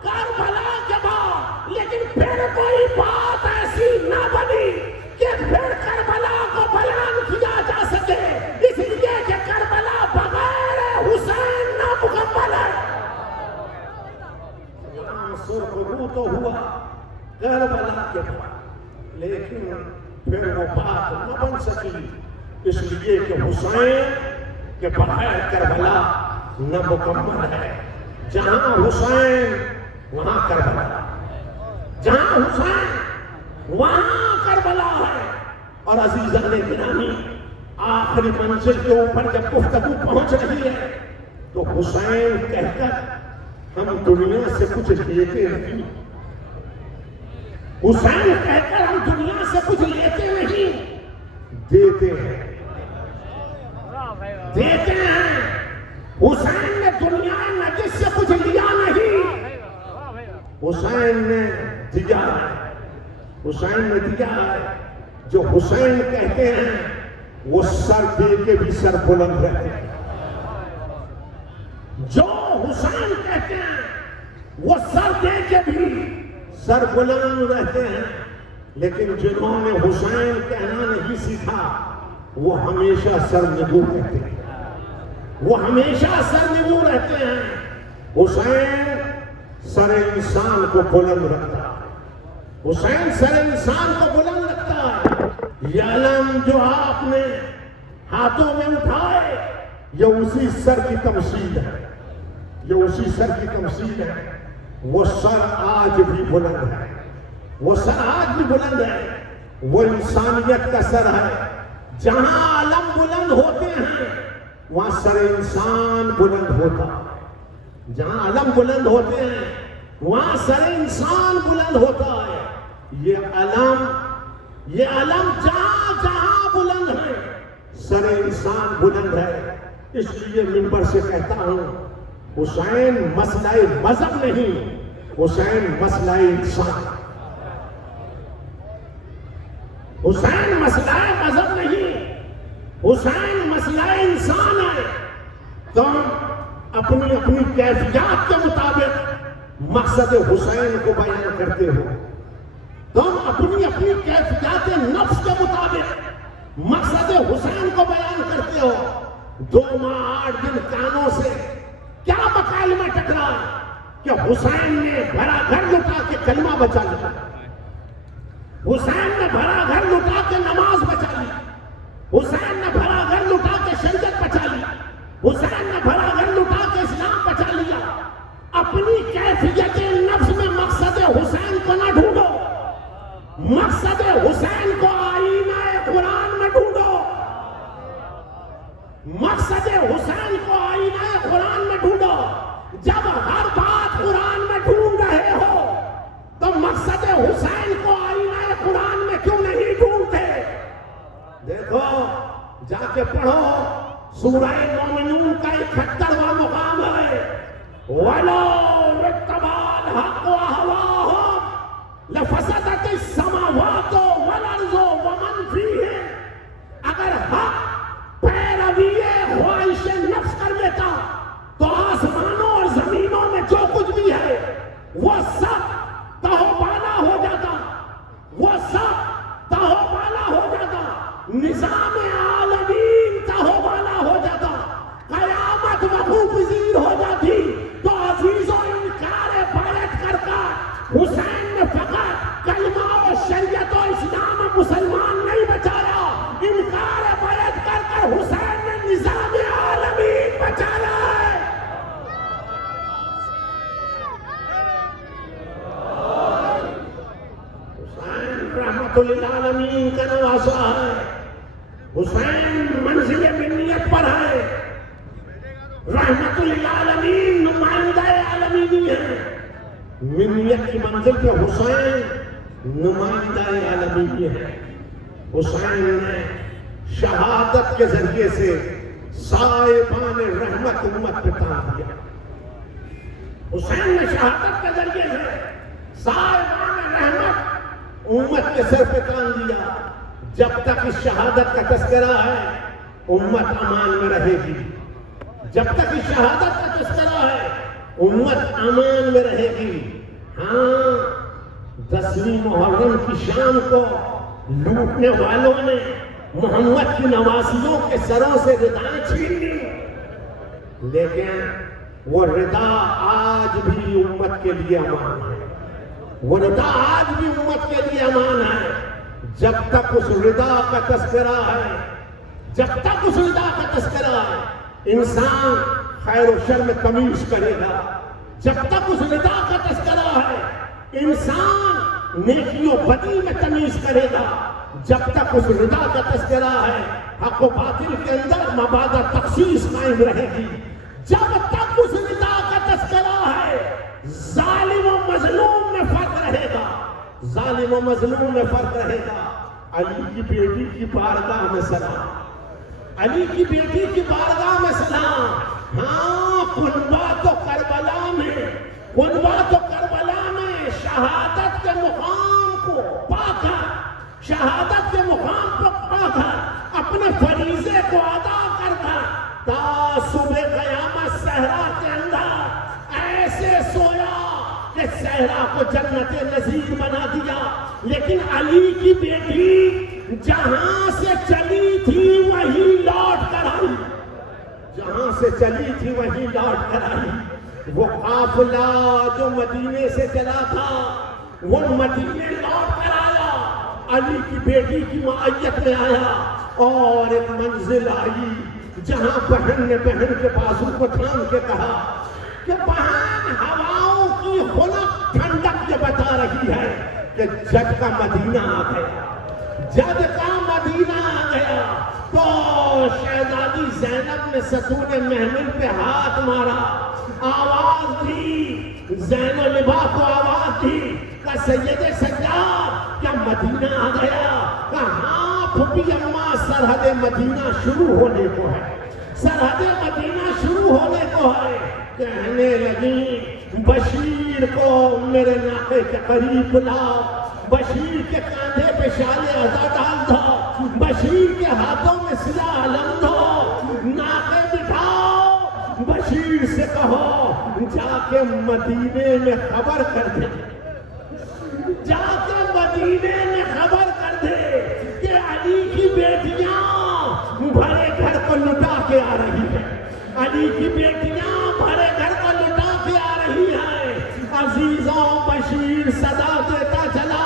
کربلا کے بعد. لیکن پھر کوئی بات ایسی نہ بنی کہ پھر کربلا کو بیان کیا جا سکے. اس لیے کہ کربلا بغیر حسین نہ مکمل ہے. سرخ رو تو ہوا کربلا کے بعد لیکن پھر وہ بات نہ بن سکی. اس لیے کہ حسین کے بغیر کربلا نہ مکمل ہے. جہاں حسین وہاں کربلا. جہاں حسین وہاں کربلا ہے. اور عزیزان گرامی آخری منزل کے اوپر جب گفتگو پہنچ رہی ہے تو حسین کہہ کر ہم دنیا سے کچھ لیتے نہیں. حسین کہہ کر ہم دنیا سے کچھ لیتے نہیں، دیتے ہیں. دیتے ہیں. حسین نے دنیا نجس سے کچھ لیا نہیں، حسین نے دیا ہے. حسین نے دیا ہے. جو حسین کہتے ہیں وہ سر دے کے بھی سر بلند رہتے ہیں. جو حسین کہتے ہیں وہ سر دے کے بھی سر بلند رہتے ہیں. لیکن جنہوں نے حسین کہنا نہیں سیکھا وہ ہمیشہ سر نگو رہتے ہیں. وہ ہمیشہ سر نگو رہتے ہیں. حسین سر انسان کو بلند رکھتا ہے. حسین سر انسان کو بلند رکھتا ہے. یہ علم جو آپ نے ہاتھوں میں اٹھائے یہ اسی سر کی تمثیل ہے. یہ اسی سر کی تمثیل ہے. وہ سر آج بھی بلند ہے. وہ سر آج بھی بلند ہے. وہ انسانیت کا سر ہے. جہاں علم بلند ہوتے ہیں وہاں سر انسان بلند ہوتا ہے. جہاں علم بلند ہوتے ہیں وہاں سر انسان بلند ہوتا ہے. یہ علم جہاں جہاں بلند ہے سر انسان بلند ہے. اس لیے منبر سے کہتا ہوں حسین مسئلہ مذہب نہیں، حسین مسئلہ انسان. حسین مسئلہ مذہب نہیں، حسین مسئلہ انسان ہے. تم اپنی اپنی کیفیات کے مطابق مقصد حسین کو بیان کرتے ہو. تم اپنی اپنی کیفیات نفس کے مطابق مقصد حسین کو بیان کرتے ہو. 2 ماہ 8 دن کانوں سے کیا مکالمہ ٹکرا کہ حسین نے بھرا گھر لٹا کے کلمہ بچا لیا، حسین نے بھرا گھر لٹا کے نماز بچا لی، حسین نے بھرا گھر لٹا کے شریعت بچا لی، حسین نے بھرا گھر لٹا کے اسلام بچا لیا. اپنی کیفیت نفس میں مقصد حسین کو نہ ڈھونڈو، مقصد حسین کو آئینہ قرآن میں ڈھونڈو. مقصد حسین کو آئینہ قرآن میں ڈھونڈو. جب ہر بات قرآن میں ڈھونڈ رہے ہو تو مقصد حسین کو آئینہ قرآن میں کیوں نہیں ڈھونڈتے؟ دیکھو جا کے پڑھو سورہ مومنون کا 71واں مقام ہے. وَلَوْ اتَّبَعَ الْحَقُّ أَهْوَاءَهُمْ لَفَسَدَتِ السَّمَاوَاتُ وَالْأَرْضُ وَمَنْ فِيهِنَّ. اگر حق پیروی خواہش نفس کر لیتا تو آسمانوں اور زمینوں میں جو کچھ بھی ہے وہ سب تہوبالا ہو جاتا، وہ سب تہوبالا ہو جاتا. نظام عالمین تہوبالا ہو جاتا، قیامت وقوع پذیر ہو جاتی. تو عزیزوں انکار بیعت کر کر حسین نے فقط کلمہ و شریعت و اسلام و مسلمان نہیں بچایا، انکار بیعت کر کر حسین نے نظام عالمین بچایا ہے. حسین رحمت للعالمین کا نواسا ہے. حسین منزل منیت پر ہے. رحمت للعالمین نمائندہ عالمینی ہے. منیت کی منزل پہ حسین نمائندہ عالمینی ہے. حسین نے شہادت کے ذریعے سے صاحبان رحمت امت پہ تان دیا. حسین نے شہادت کے ذریعے سے صاحبان رحمت امت کے سر پہ تان دیا. جب تک اس شہادت کا تذکرہ ہے امت امان میں رہے گی. جب تک اس شہادت کا تذکرہ ہے امت امان میں رہے گی. ہاں 10ویں محرم کی شام کو لوٹنے والوں نے محمد کی نواسیوں کے سروں سے ردائیں چھین لی، لیکن وہ ردا آج بھی امت کے لیے امان ہے. وہ ردا آج بھی امت کے لیے امان ہے. جب تک اس ردا کا تذکرہ ہے، جب تک اس ردا کا تذکرہ ہے انسان خیر و شر میں تمیز کرے گا. جب تک اس ردا کا تذکرہ ہے انسان نیکی و بدی میں تمیز کرے گا. جب تک اس رضا کا تذکرہ ہے حق و باطل کے اندر مبادہ تخصیص قائم رہے گی. جب تک اس رضا کا تذکرہ ہے ظالم و مظلوم میں فرق رہے گا. ظالم و مظلوم میں فرق رہے گا. علی کی بیٹی کی بارگاہ میں سلام. علی کی بیٹی کی بارگاہ میں سلام. ہاں کنبہ تو کربلا میں شہادت کے مقام کو پا کر شہادت کے مقام کو پا کر اپنے فریضے کو ادا کر کر تا صبح قیامت صحرا کے اندر ایسے سویا کہ صحرا کو جنت نظیر بنا دیا. لیکن علی کی بیٹی جہاں سے چلی تھی وہی لوٹ کر آئی. جہاں سے چلی تھی وہی لوٹ کر آئی. وہ قافلہ جو مدینے سے چلا تھا وہ مدینے لوٹ کر آیا. علی کی بیٹی کی معیت میں آیا اور ایک منزل آئی جہاں بہن نے بہن کے بازو کو تھام کے کہا کہ بہن ہواؤں کی خنک ٹھنڈک یہ بتا رہی ہے کہ جج کا مدینہ آ گیا. جج کا مدینہ آ گیا. تو شہزادی زینب نے ستون محمل پہ ہاتھ مارا, آواز دی, زین و لبا کو آواز دی کہ سید سجاد کیا مدینہ آ گیا؟ کہ ہاں پھوپھی اماں سرحد مدینہ شروع ہونے کو ہے, سرحد مدینہ شروع ہونے کو ہے. کہنے لگی بشیر کو میرے ناقے کے قریب لاؤ, بشیر کے کاندھے پہ شال عزا ڈال دو, بشیر کے ہاتھوں میں سلاح علم دو, ناقے بٹھاؤ, بشیر سے کہو جا کے مدینے میں خبر کر دے, جا کے مدینے میں خبر کر دے کہ علی کی بیٹیاں بھرے گھر کو لٹا کے آ رہی ہیں, علی کی بیٹیاں بھرے گھر کو لٹا کے آ رہی ہیں. عزیزوں بشیر صدا دیتا چلا,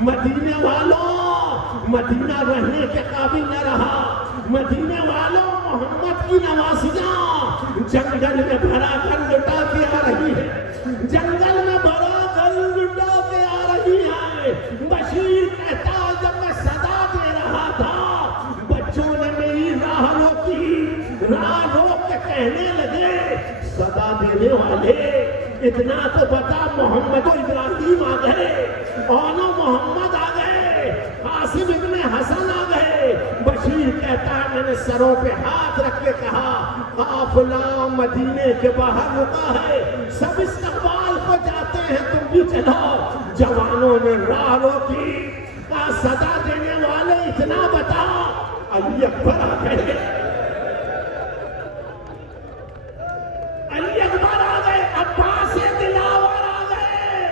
مدینے والوں مدینہ رہنے کے قابل نہ رہا, مدینے والوں محمد کی نوازیاں جنگل میں بھرا کر لٹا کے آ رہی ہے, جنگل میں بھرا کر لٹا کے آ رہی ہے. بشیر کہتا جب میں صدا دے رہا تھا بچوں نے میری راہ روکی, راہ روک کے کہنے لگے صدا دینے والے اتنا تو بتا محمد و ابراہیم آ گئے, اونو محمد آ گئے, قاسم ابن حسن آ گئے. بشیر کہتا ہے میں نے سروں پہ ہاتھ رکھ کے کہا قافلہ مدینے کے باہر رکا ہے, سب استقبال کو جاتے ہیں, تم بھی چلو. جوانوں نے راہ روکی, کہا صدا دینے والے اتنا بتا علی اکبر آ گئے, علی اکبر آ گئے, عباس دلاور آ گئے.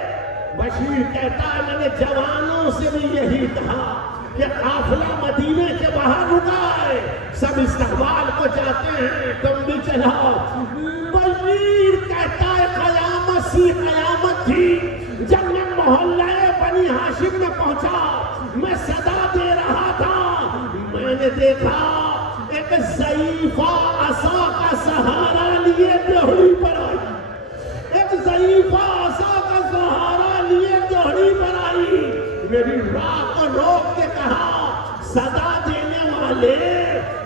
بشیر کہتا ہے میں نے جوانوں سے بھی یہی کہا کہ قافلہ مدینے کے باہر رکا ہے, سب استقبال کو جاتے ہیں, تم بھی چلاؤ. بشیر کہتا ہے قیامت سی قیامت تھی جب میں محلہ بنی ہاشم میں پہنچا, میں صدا دے رہا تھا, میں نے دیکھا ایک ضعیفہ عصا کا سہارا لیے دہڑی پر آئی, ایک ضعیفہ عصا کا سہارا لیے دہڑی پر آئی. میری راہ کو روک کے کہا صدا دینے والے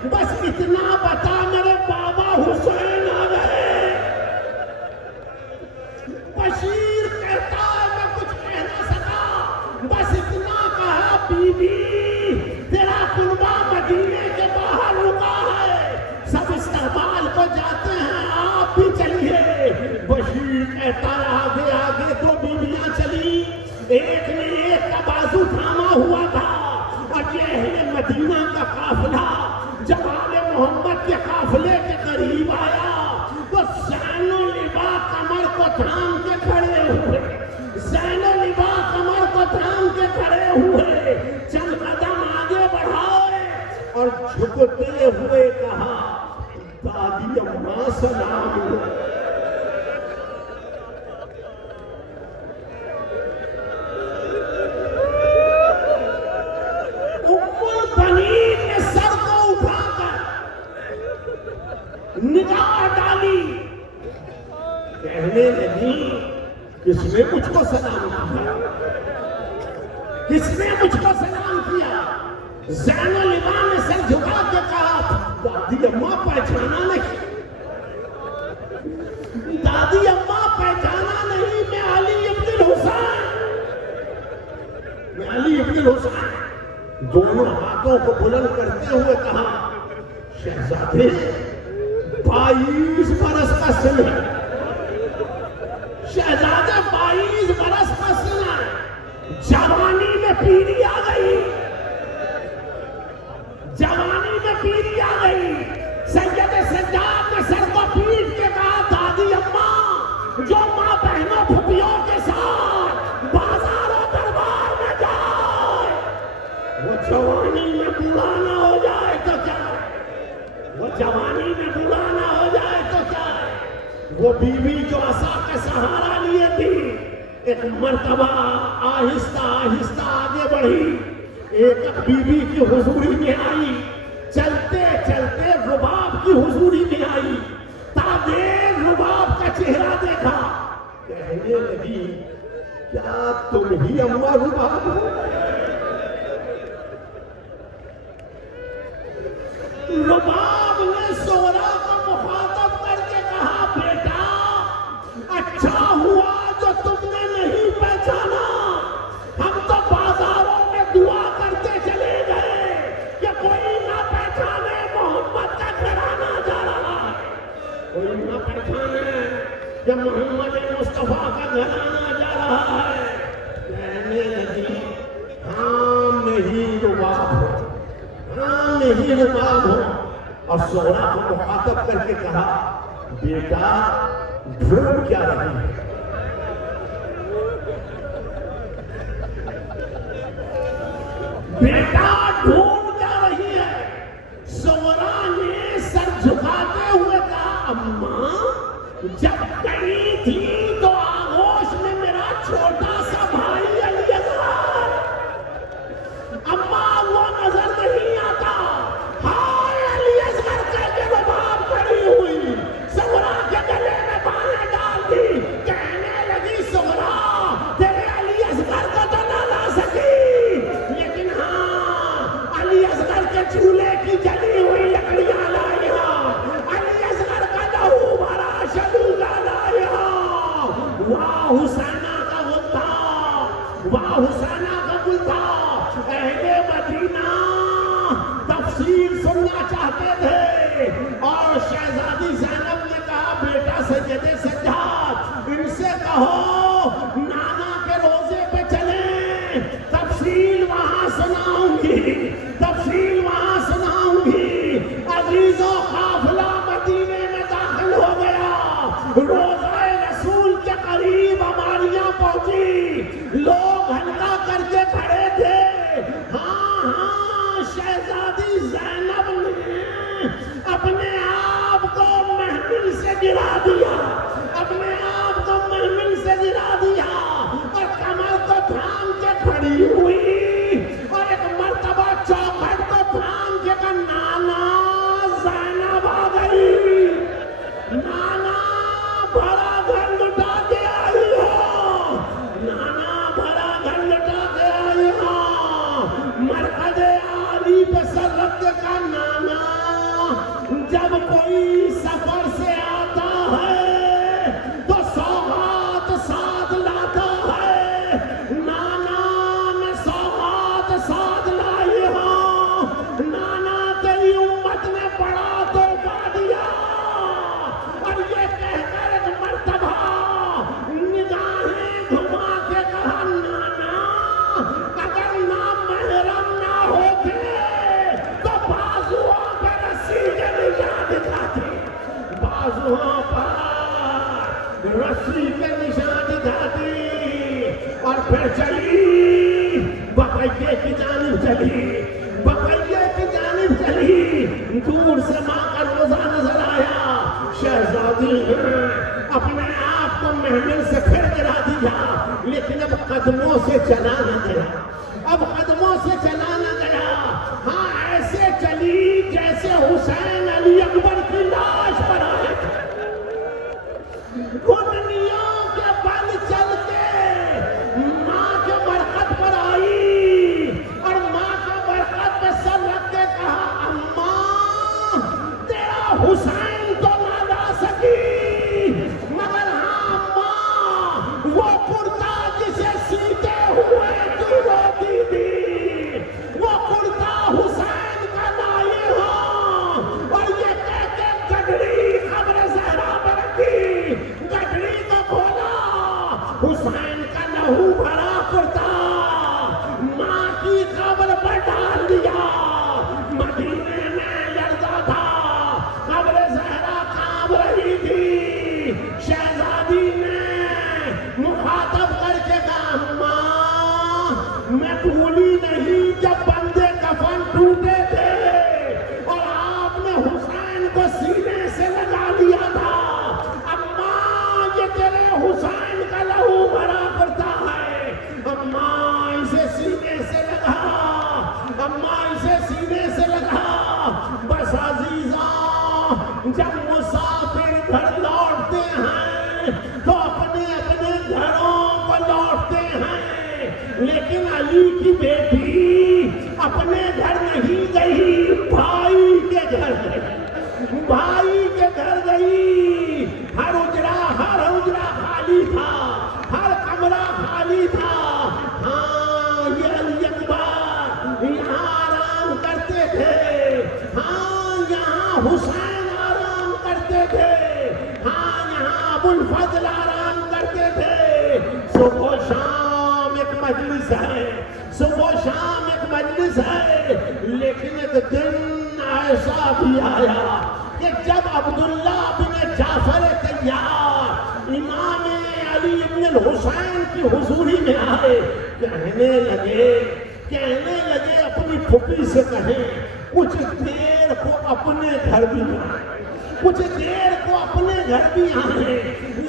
بس اتنا بتا میرے بابا حسین آ گئے. بشیر کہتا ہے میں کچھ کہہ نہ سکا, بس اتنا کہا بی بی تیرا کنبہ مدینے کے باہر رکا ہے, سب استقبال کو جاتے ہیں, آپ بھی چلیے. بشیر کہتا ہے آگے آگے دو بیویاں چلی, ایک نے ایک کا بازو تھاما ہوا تھا, اور یہ اہل مدینہ کا قافلہ جب آل محمد کے قافلے کے قریب آیا تو زین و لبا کمر کو تھام کے کھڑے ہوئے, زین و لبا کمر کو تھام کے کھڑے ہوئے, چند قدم آگے بڑھائے اور جھکتے ہوئے کہا دادی اماں سلام علیکم. نگاہ ڈالی, کہنے لگی کس نے مجھ کو سلام کیا, کس نے مجھ کو سلام کیا؟ زین العبان نے سر جھکا کے کہا دادی اماں پہچانا نہیں، دادی اماں پہچانا نہیں، میں علی ابن الحسین، میں علی ابن الحسین۔ دونوں ہاتھوں کو بلند کرتے ہوئے کہا شہزادے 22 برس کا سن ہے، شہزادے 22 برس کا سن ہے، جوانی میں پیری آ گئی، جوانی میں پیری آ گئی۔ سید سجاد نے سر کو پیٹ کے کہا دادی اماں جو ماں بہنوں پھپھیوں کے ساتھ بازار و دربار میں جائے وہ جوانی میں بوڑھا نہ ہو جائے تو کیا ہے، وہ جوانی میں بوڑھا نہ ہو جائے تو کیا ہے۔ وہ بیوی جو عصا کے سہارا لیے تھی ایک مرتبہ آہستہ آہستہ آگے بڑھی، ایک بیوی کی حضوری میں آئی، چلتے چلتے رباب کی حضوری میں آئی، تادیر رباب کا چہرہ دیکھا، کہنے لگی کیا تم ہی اماں رباب ہو؟ رباب نے سورا کو مخاطب کر کے کہا بیٹا اچھا ہوا جو تم نے نہیں پہچانا، ہم تو بازاروں میں دعا کرتے چلے گئے کہ کوئی نہ پہچانے محمد کا گھرانہ جا رہا ہے، کوئی نہ پہچانے کہ محمد مصطفیٰ کا گھرانہ جا رہا ہے۔ کہنے لگی ہاں میں ہی رباب ہوں، ہاں میں ہی رباب ہوں۔ اور سورا کو مخاطب کر کے کہا بیٹا ڈھونڈ کیا رہی ہے؟ بیٹا ڈھونڈ کیا رہی ہے؟ سورا نے سر جھکاتے ہوئے کہا اماں جب گئی تھی تو آغوش میں میرا چھوٹا سا بھائی علی اصغر، اماں وہ نظر نہیں آتا، ہائے علی اصغر کہہ کے رباب کھڑی ہوئی، سورا کے گلے میں بانہیں ڈال دی، کہنے لگی سورا تیرے علی اصغر کو تو نہ لا سکی لیکن ہاں علی اصغر کے چولہے کی جلی ہوئی لکڑیاں لایا، علی اصغر کا لہو بھرا شدودا لایا، واہ حسینہ کا غلطہ، واہ حسینہ کا غلطہ۔ اہل مدینہ تفصیل سننا چاہتے تھے اور شہزادی زینب نے کہا بیٹا سید سجاد ان سے کہو نانا کے روزے پہ چلیں، تفصیل وہاں سناؤں گی، تفصیل وہاں سناؤں گی۔ عزیزو قافلہ مدینے میں داخل ہو گیا، روزہ رسول کے قریب ہماریاں پہنچی، لوگ حلقہ کر کے کھڑے تھے، ہاں ہاں شہزادی زینب نے اپنے آپ کو محمل سے گرا دیا، اپنے آپ کو محمل سے گرا دیا اور کمر کو تھام کے کھڑی ہوئی اور ایک مرتبہ چوکھٹ کو تھام کے کہا نانا زینب آ گئی، نانا بھرا گھر لٹا کے آئی ہو، نانا بھرا گھر لٹا کے آئی ہو، مرکز عالی پہ سر رکھ کے کہا نانا جب کوئی سفر سے آتا ہے تو سوغات ساتھ لاتا ہے، نانا میں سوغات ساتھ لائی ہوں، نانا تیری امت نے بڑا تحفہ دیا۔ اور یہ کہہ کر ایک مرتبہ نگاہیں گھما کے کہا نانا اگر نامحرم نہ ہوتے تو بازوؤں پہ رسی کے نشان دکھاتی، بازوؤں پر رسی کے نشان دکھاتی اور پھر چلی بقیے کی جانب چلی، بقیے کی جانب چلی، دور سے ماں کا روزہ نظر آیا، شہزادی نے اپنے آپ کو محمل سے پھر گرا دیا لیکن اب قدموں سے چلا نہ گیا، اب قدموں سے چلا نہ گیا، ہاں ایسے چلی جیسے حسین علی اکبر کی لاش پر آئے تھے، گھٹنیوں کے بل چل کے ماں کے برکت پر آئی حسین کا لہو بھرا کرتا ماں کی قبر پر ڈال دیا. مدینے میں لرزا تھا, قبر زہرا کانپ رہی تھی. شہزادی نے مخاطب کر کے کہا ماں میں بھولی نہیں جب بندے کفن ٹوٹے تھے اور آپ نے حسین کو سینے سے لگا دیا تھا. اماں یہ تیرے حسین کا لہو بھرا کرتا ہے, اماں اسے سینے سے لگا, اماں اسے سینے سے لگا. بس عزیزاں جب مسافر گھر لوٹتے ہیں تو اپنے اپنے گھروں کو لوٹتے ہیں, لیکن علی کی بیٹی اپنے گھر نہیں گئی, بھائی کے گھر گئی, بھائی کے گھر گئی. ہر اجرا خالی تھا, ہر کمرہ خالی تھا. ہاں یہ علی اکبر یہاں آرام کرتے تھے, ہاں یہاں حسین آرام کرتے تھے, ہاں یہاں ابو الفضل آرام کرتے تھے. صبح و شام ایک مجلس ہے, صبح و شام ایک مجلس ہے. لیکن ایک دن ایسا بھی آیا کہ جب عبداللہ بن جعفر طیار امام علی ابن الحسین کی حضوری میں آئے, کہنے لگے اپنی پھوپھی سے کہیں کچھ دیر کو اپنے گھر بھی آئیں, کچھ دیر کو اپنے گھر بھی آئیں.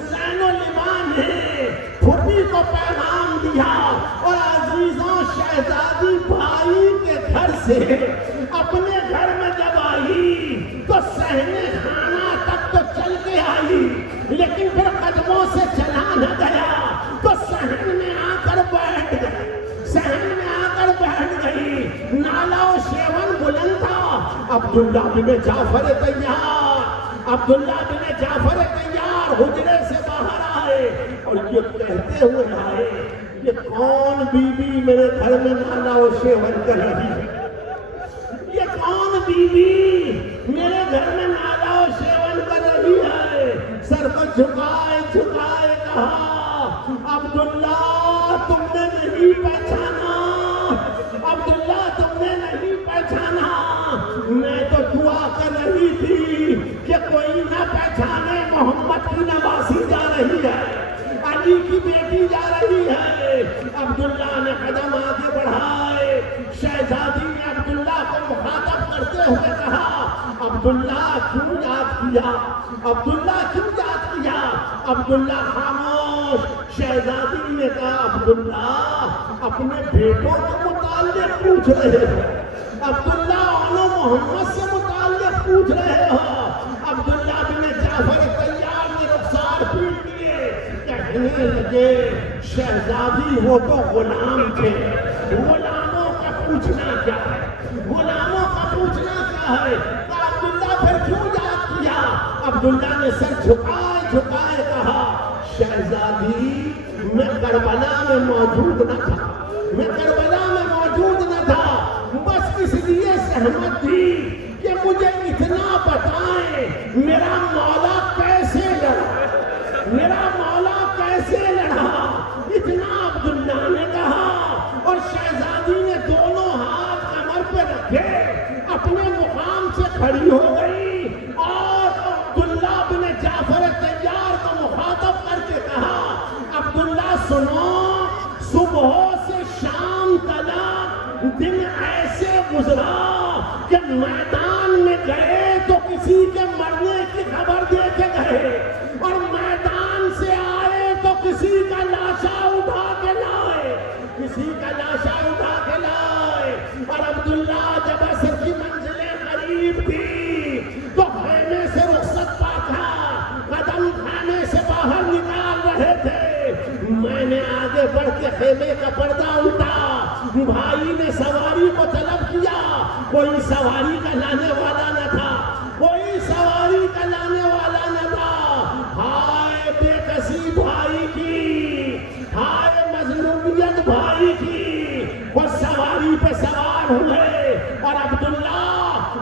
زین العمان نے پھوپھی کو پیغام دیا اور عزیزوں شہزادی بھائی کے گھر سے اپنے گھر میں جب آئی تو صحن خانہ تک تو چل کے آئی, لیکن پھر قدموں سے چلا نہ گیا تو صحن میں آ کر بیٹھ گئی, صحن میں آ کر بیٹھ گئی. نالا و شیون بلند تھا. عبداللہ بن جعفر طیار, عبداللہ بن جعفر طیار حجرے سے باہر آئے اور یہ کہتے ہوئے آئے یہ کون بی بی میرے گھر میں نالا و شیون کر رہی ہے, یہ کون بی بی میرے گھر میں نالا و شیون کر رہی ہے. سر کو جھکائے کہا عبداللہ تم نے نہیں پہچانا, عبداللہ تم نے نہیں پہچانا. میں تو دعا کر رہی تھی کہ کوئی نہ پہچانے, محمد کی نواسی جا رہی ہے, علی کی بیٹی جا رہی ہے. عبداللہ نے قدم آگے بڑھائے. شہزادی نے عبداللہ کو مخاطب کرتے ہوئے کہا عبداللہ کیوں یاد کیا, عبداللہ کیوں یاد کیا. عبداللہ خاموش. شہزادی نے کہا عبداللہ اپنے بیٹوں کے متعلق پوچھ رہے ہو, عبداللہ اولو محمد سے متعلق پوچھ رہے ہو. عبداللہ بن جعفر طیار نے رخسار پیٹ لیے, کہنے لگے شہزادی وہ تو غلام تھے, غلاموں کا پوچھنا کیا ہے, غلاموں کا پوچھنا کیا ہے. عبداللہ پھر کیوں یاد کیا. عبداللہ نے سر جھکائے کہا شہزادی میں کربلا میں موجود نہ تھا, میں کربلا میں موجود نہ تھا, بس اس لیے سہمت تھی کہ مجھے اتنا بتائیں میرا مولا کیسے لڑا, میرا مولا کیسے لڑا. اتنا عبداللہ نے کہا اور شہزادی نے دونوں ہاتھ کمر پہ رکھے, اپنے مقام سے کھڑی ہو گئی اور عبداللہ بن جعفر طیار کو مخاطب کر کے کہا عبداللہ سنو, صبح سے شام تک دن ایسے گزرا کہ میدان میں گئے تو کسی کے مرنے کی خبر دے کے گئے اور میدان سے آئے تو کسی کا لاشا اٹھا کے لائے, کسی کا لاشا اٹھا کے لائے. اور عبداللہ جب عصر کی منزلیں قریب تھی تو خیمے سے رخصت پا تھا, قدم خیمے سے باہر نکال رہے تھے. میں نے آگے بڑھ کے خیمے کا پردہ اٹھا, بھائی نے سواری کو طلب کیا, کوئی سواری کا لانے والا نہ تھا, کوئی سواری کا لانے والا نہ تھا. ہائے بے کسی بھائی کی, ہائے مظلومیت بھائی کی. وہ سواری پہ سوار ہوئے اور عبداللہ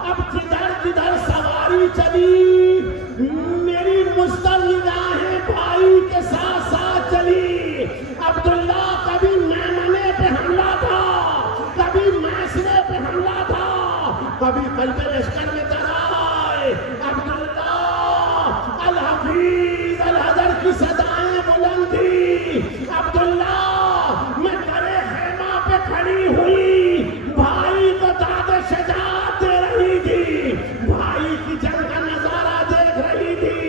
اب جدھر سواری چلی میری مستر نگاہیں بھائی کے ساتھ ساتھ چلی. کبھی قلب لشکر میں ترائے عبداللہ الحفیظ الحضر کی صدائیں بلند تھی. عبداللہ میں ترے خیمہ پہ کھڑی ہوئی بھائی کو داد شجاعت دے رہی تھی, بھائی کی جنگ کا نظارہ دیکھ رہی تھی.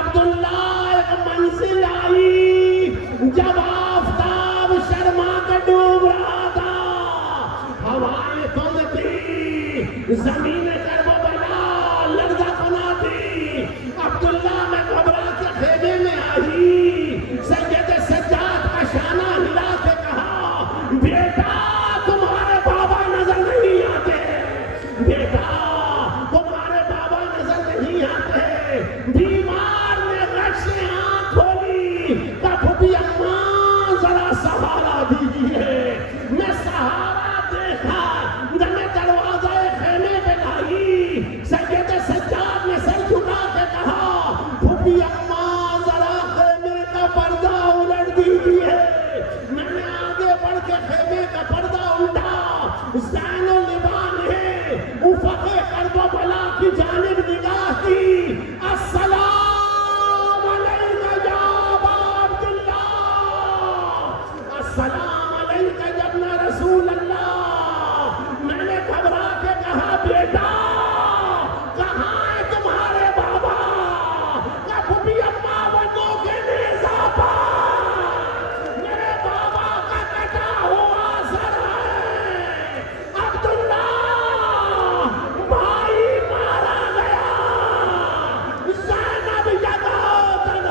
عبداللہ ایک منزل آئی جب آفتاب شرما کے ڈوب رہا تھا, ہوائیں تند تھی, زمین کربلا لرزہ کنا تھی. عبداللہ میں گھبرا کے خیمے میں آئی, سید سجاد کا شانہ ہلا کے کہا بیٹا تمہارے بابا نظر نہیں آتے, بیٹا تمہارے بابا نظر نہیں آتے. بیمار نے غش سے آنکھ کھولی, کہا پھوپھی اماں ذرا سہارا دیجیے. میں سہارا دیکھا, جب میں دروازہ خیمے پہ لائی, سید سجاد نے سر جھکا کے کہا پھوپھی اماں ذرا خیمے کا پردہ الٹ دیجیے. میں نے آگے بڑھ کے خیمے کا پردہ الٹا, زین و لبا نے افق کرب و بلا کی جانب نگاہ کی. السلام علیکہ یا ابا عبداللہ, السلام علیکہ یا ابن رسول اللہ. میں نے گھبرا کے کہا بیٹا کہاں ہے تمہارے بابا؟ کہا پھوپھی اماں وہ نوکے نیزہ پر میرے بابا کا کٹا ہوا سر ہے. عبداللہ بھائی مارا گیا, زینب یداتن.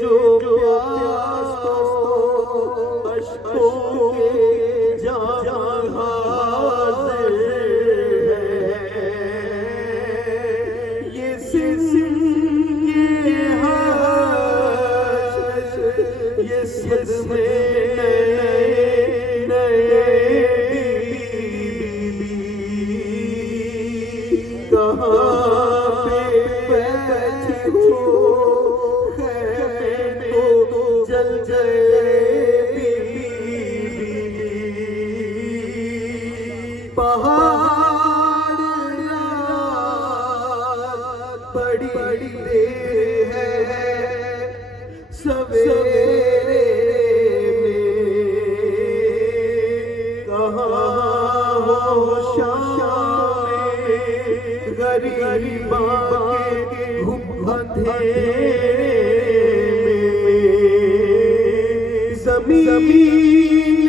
جو کہاں پہ بیٹھی ہو خیمے تو جل گئے پہاڑ رات بڑی دیر ہے سویرے غریباں کے اندھیرے زمین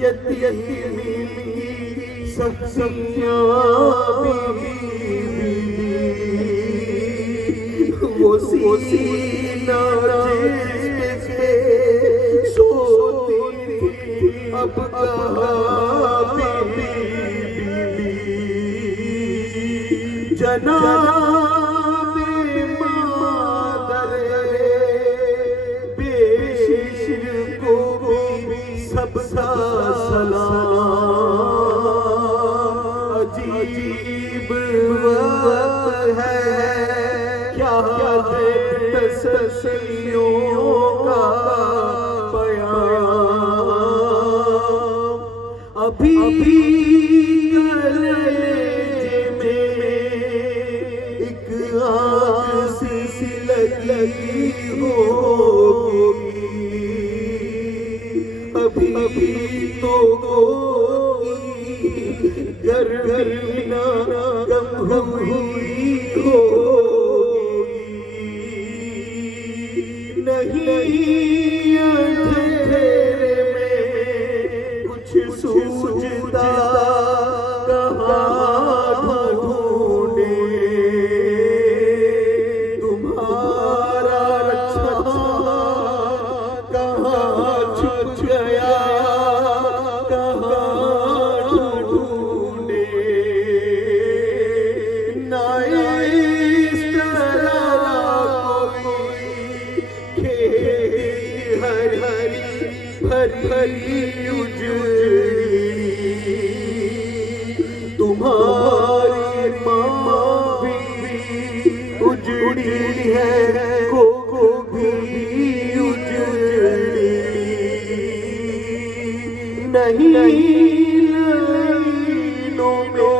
یتیمی سبزیاں وہ سینہ جس پہ سوتی اب کہاں جناب مادر بیشر کو سب کا سلام عجیب وقت ہے کیا تسلیوں کا پیام ابھی لگی ہوگی ابھی تو گھر گھر گم ہوئی ہوگی نہیں اندھیرے میں کچھ سوجتا تمہاری ماں بھی اجڑی ہے کو بھی اجڑی نہیں لائنوں میں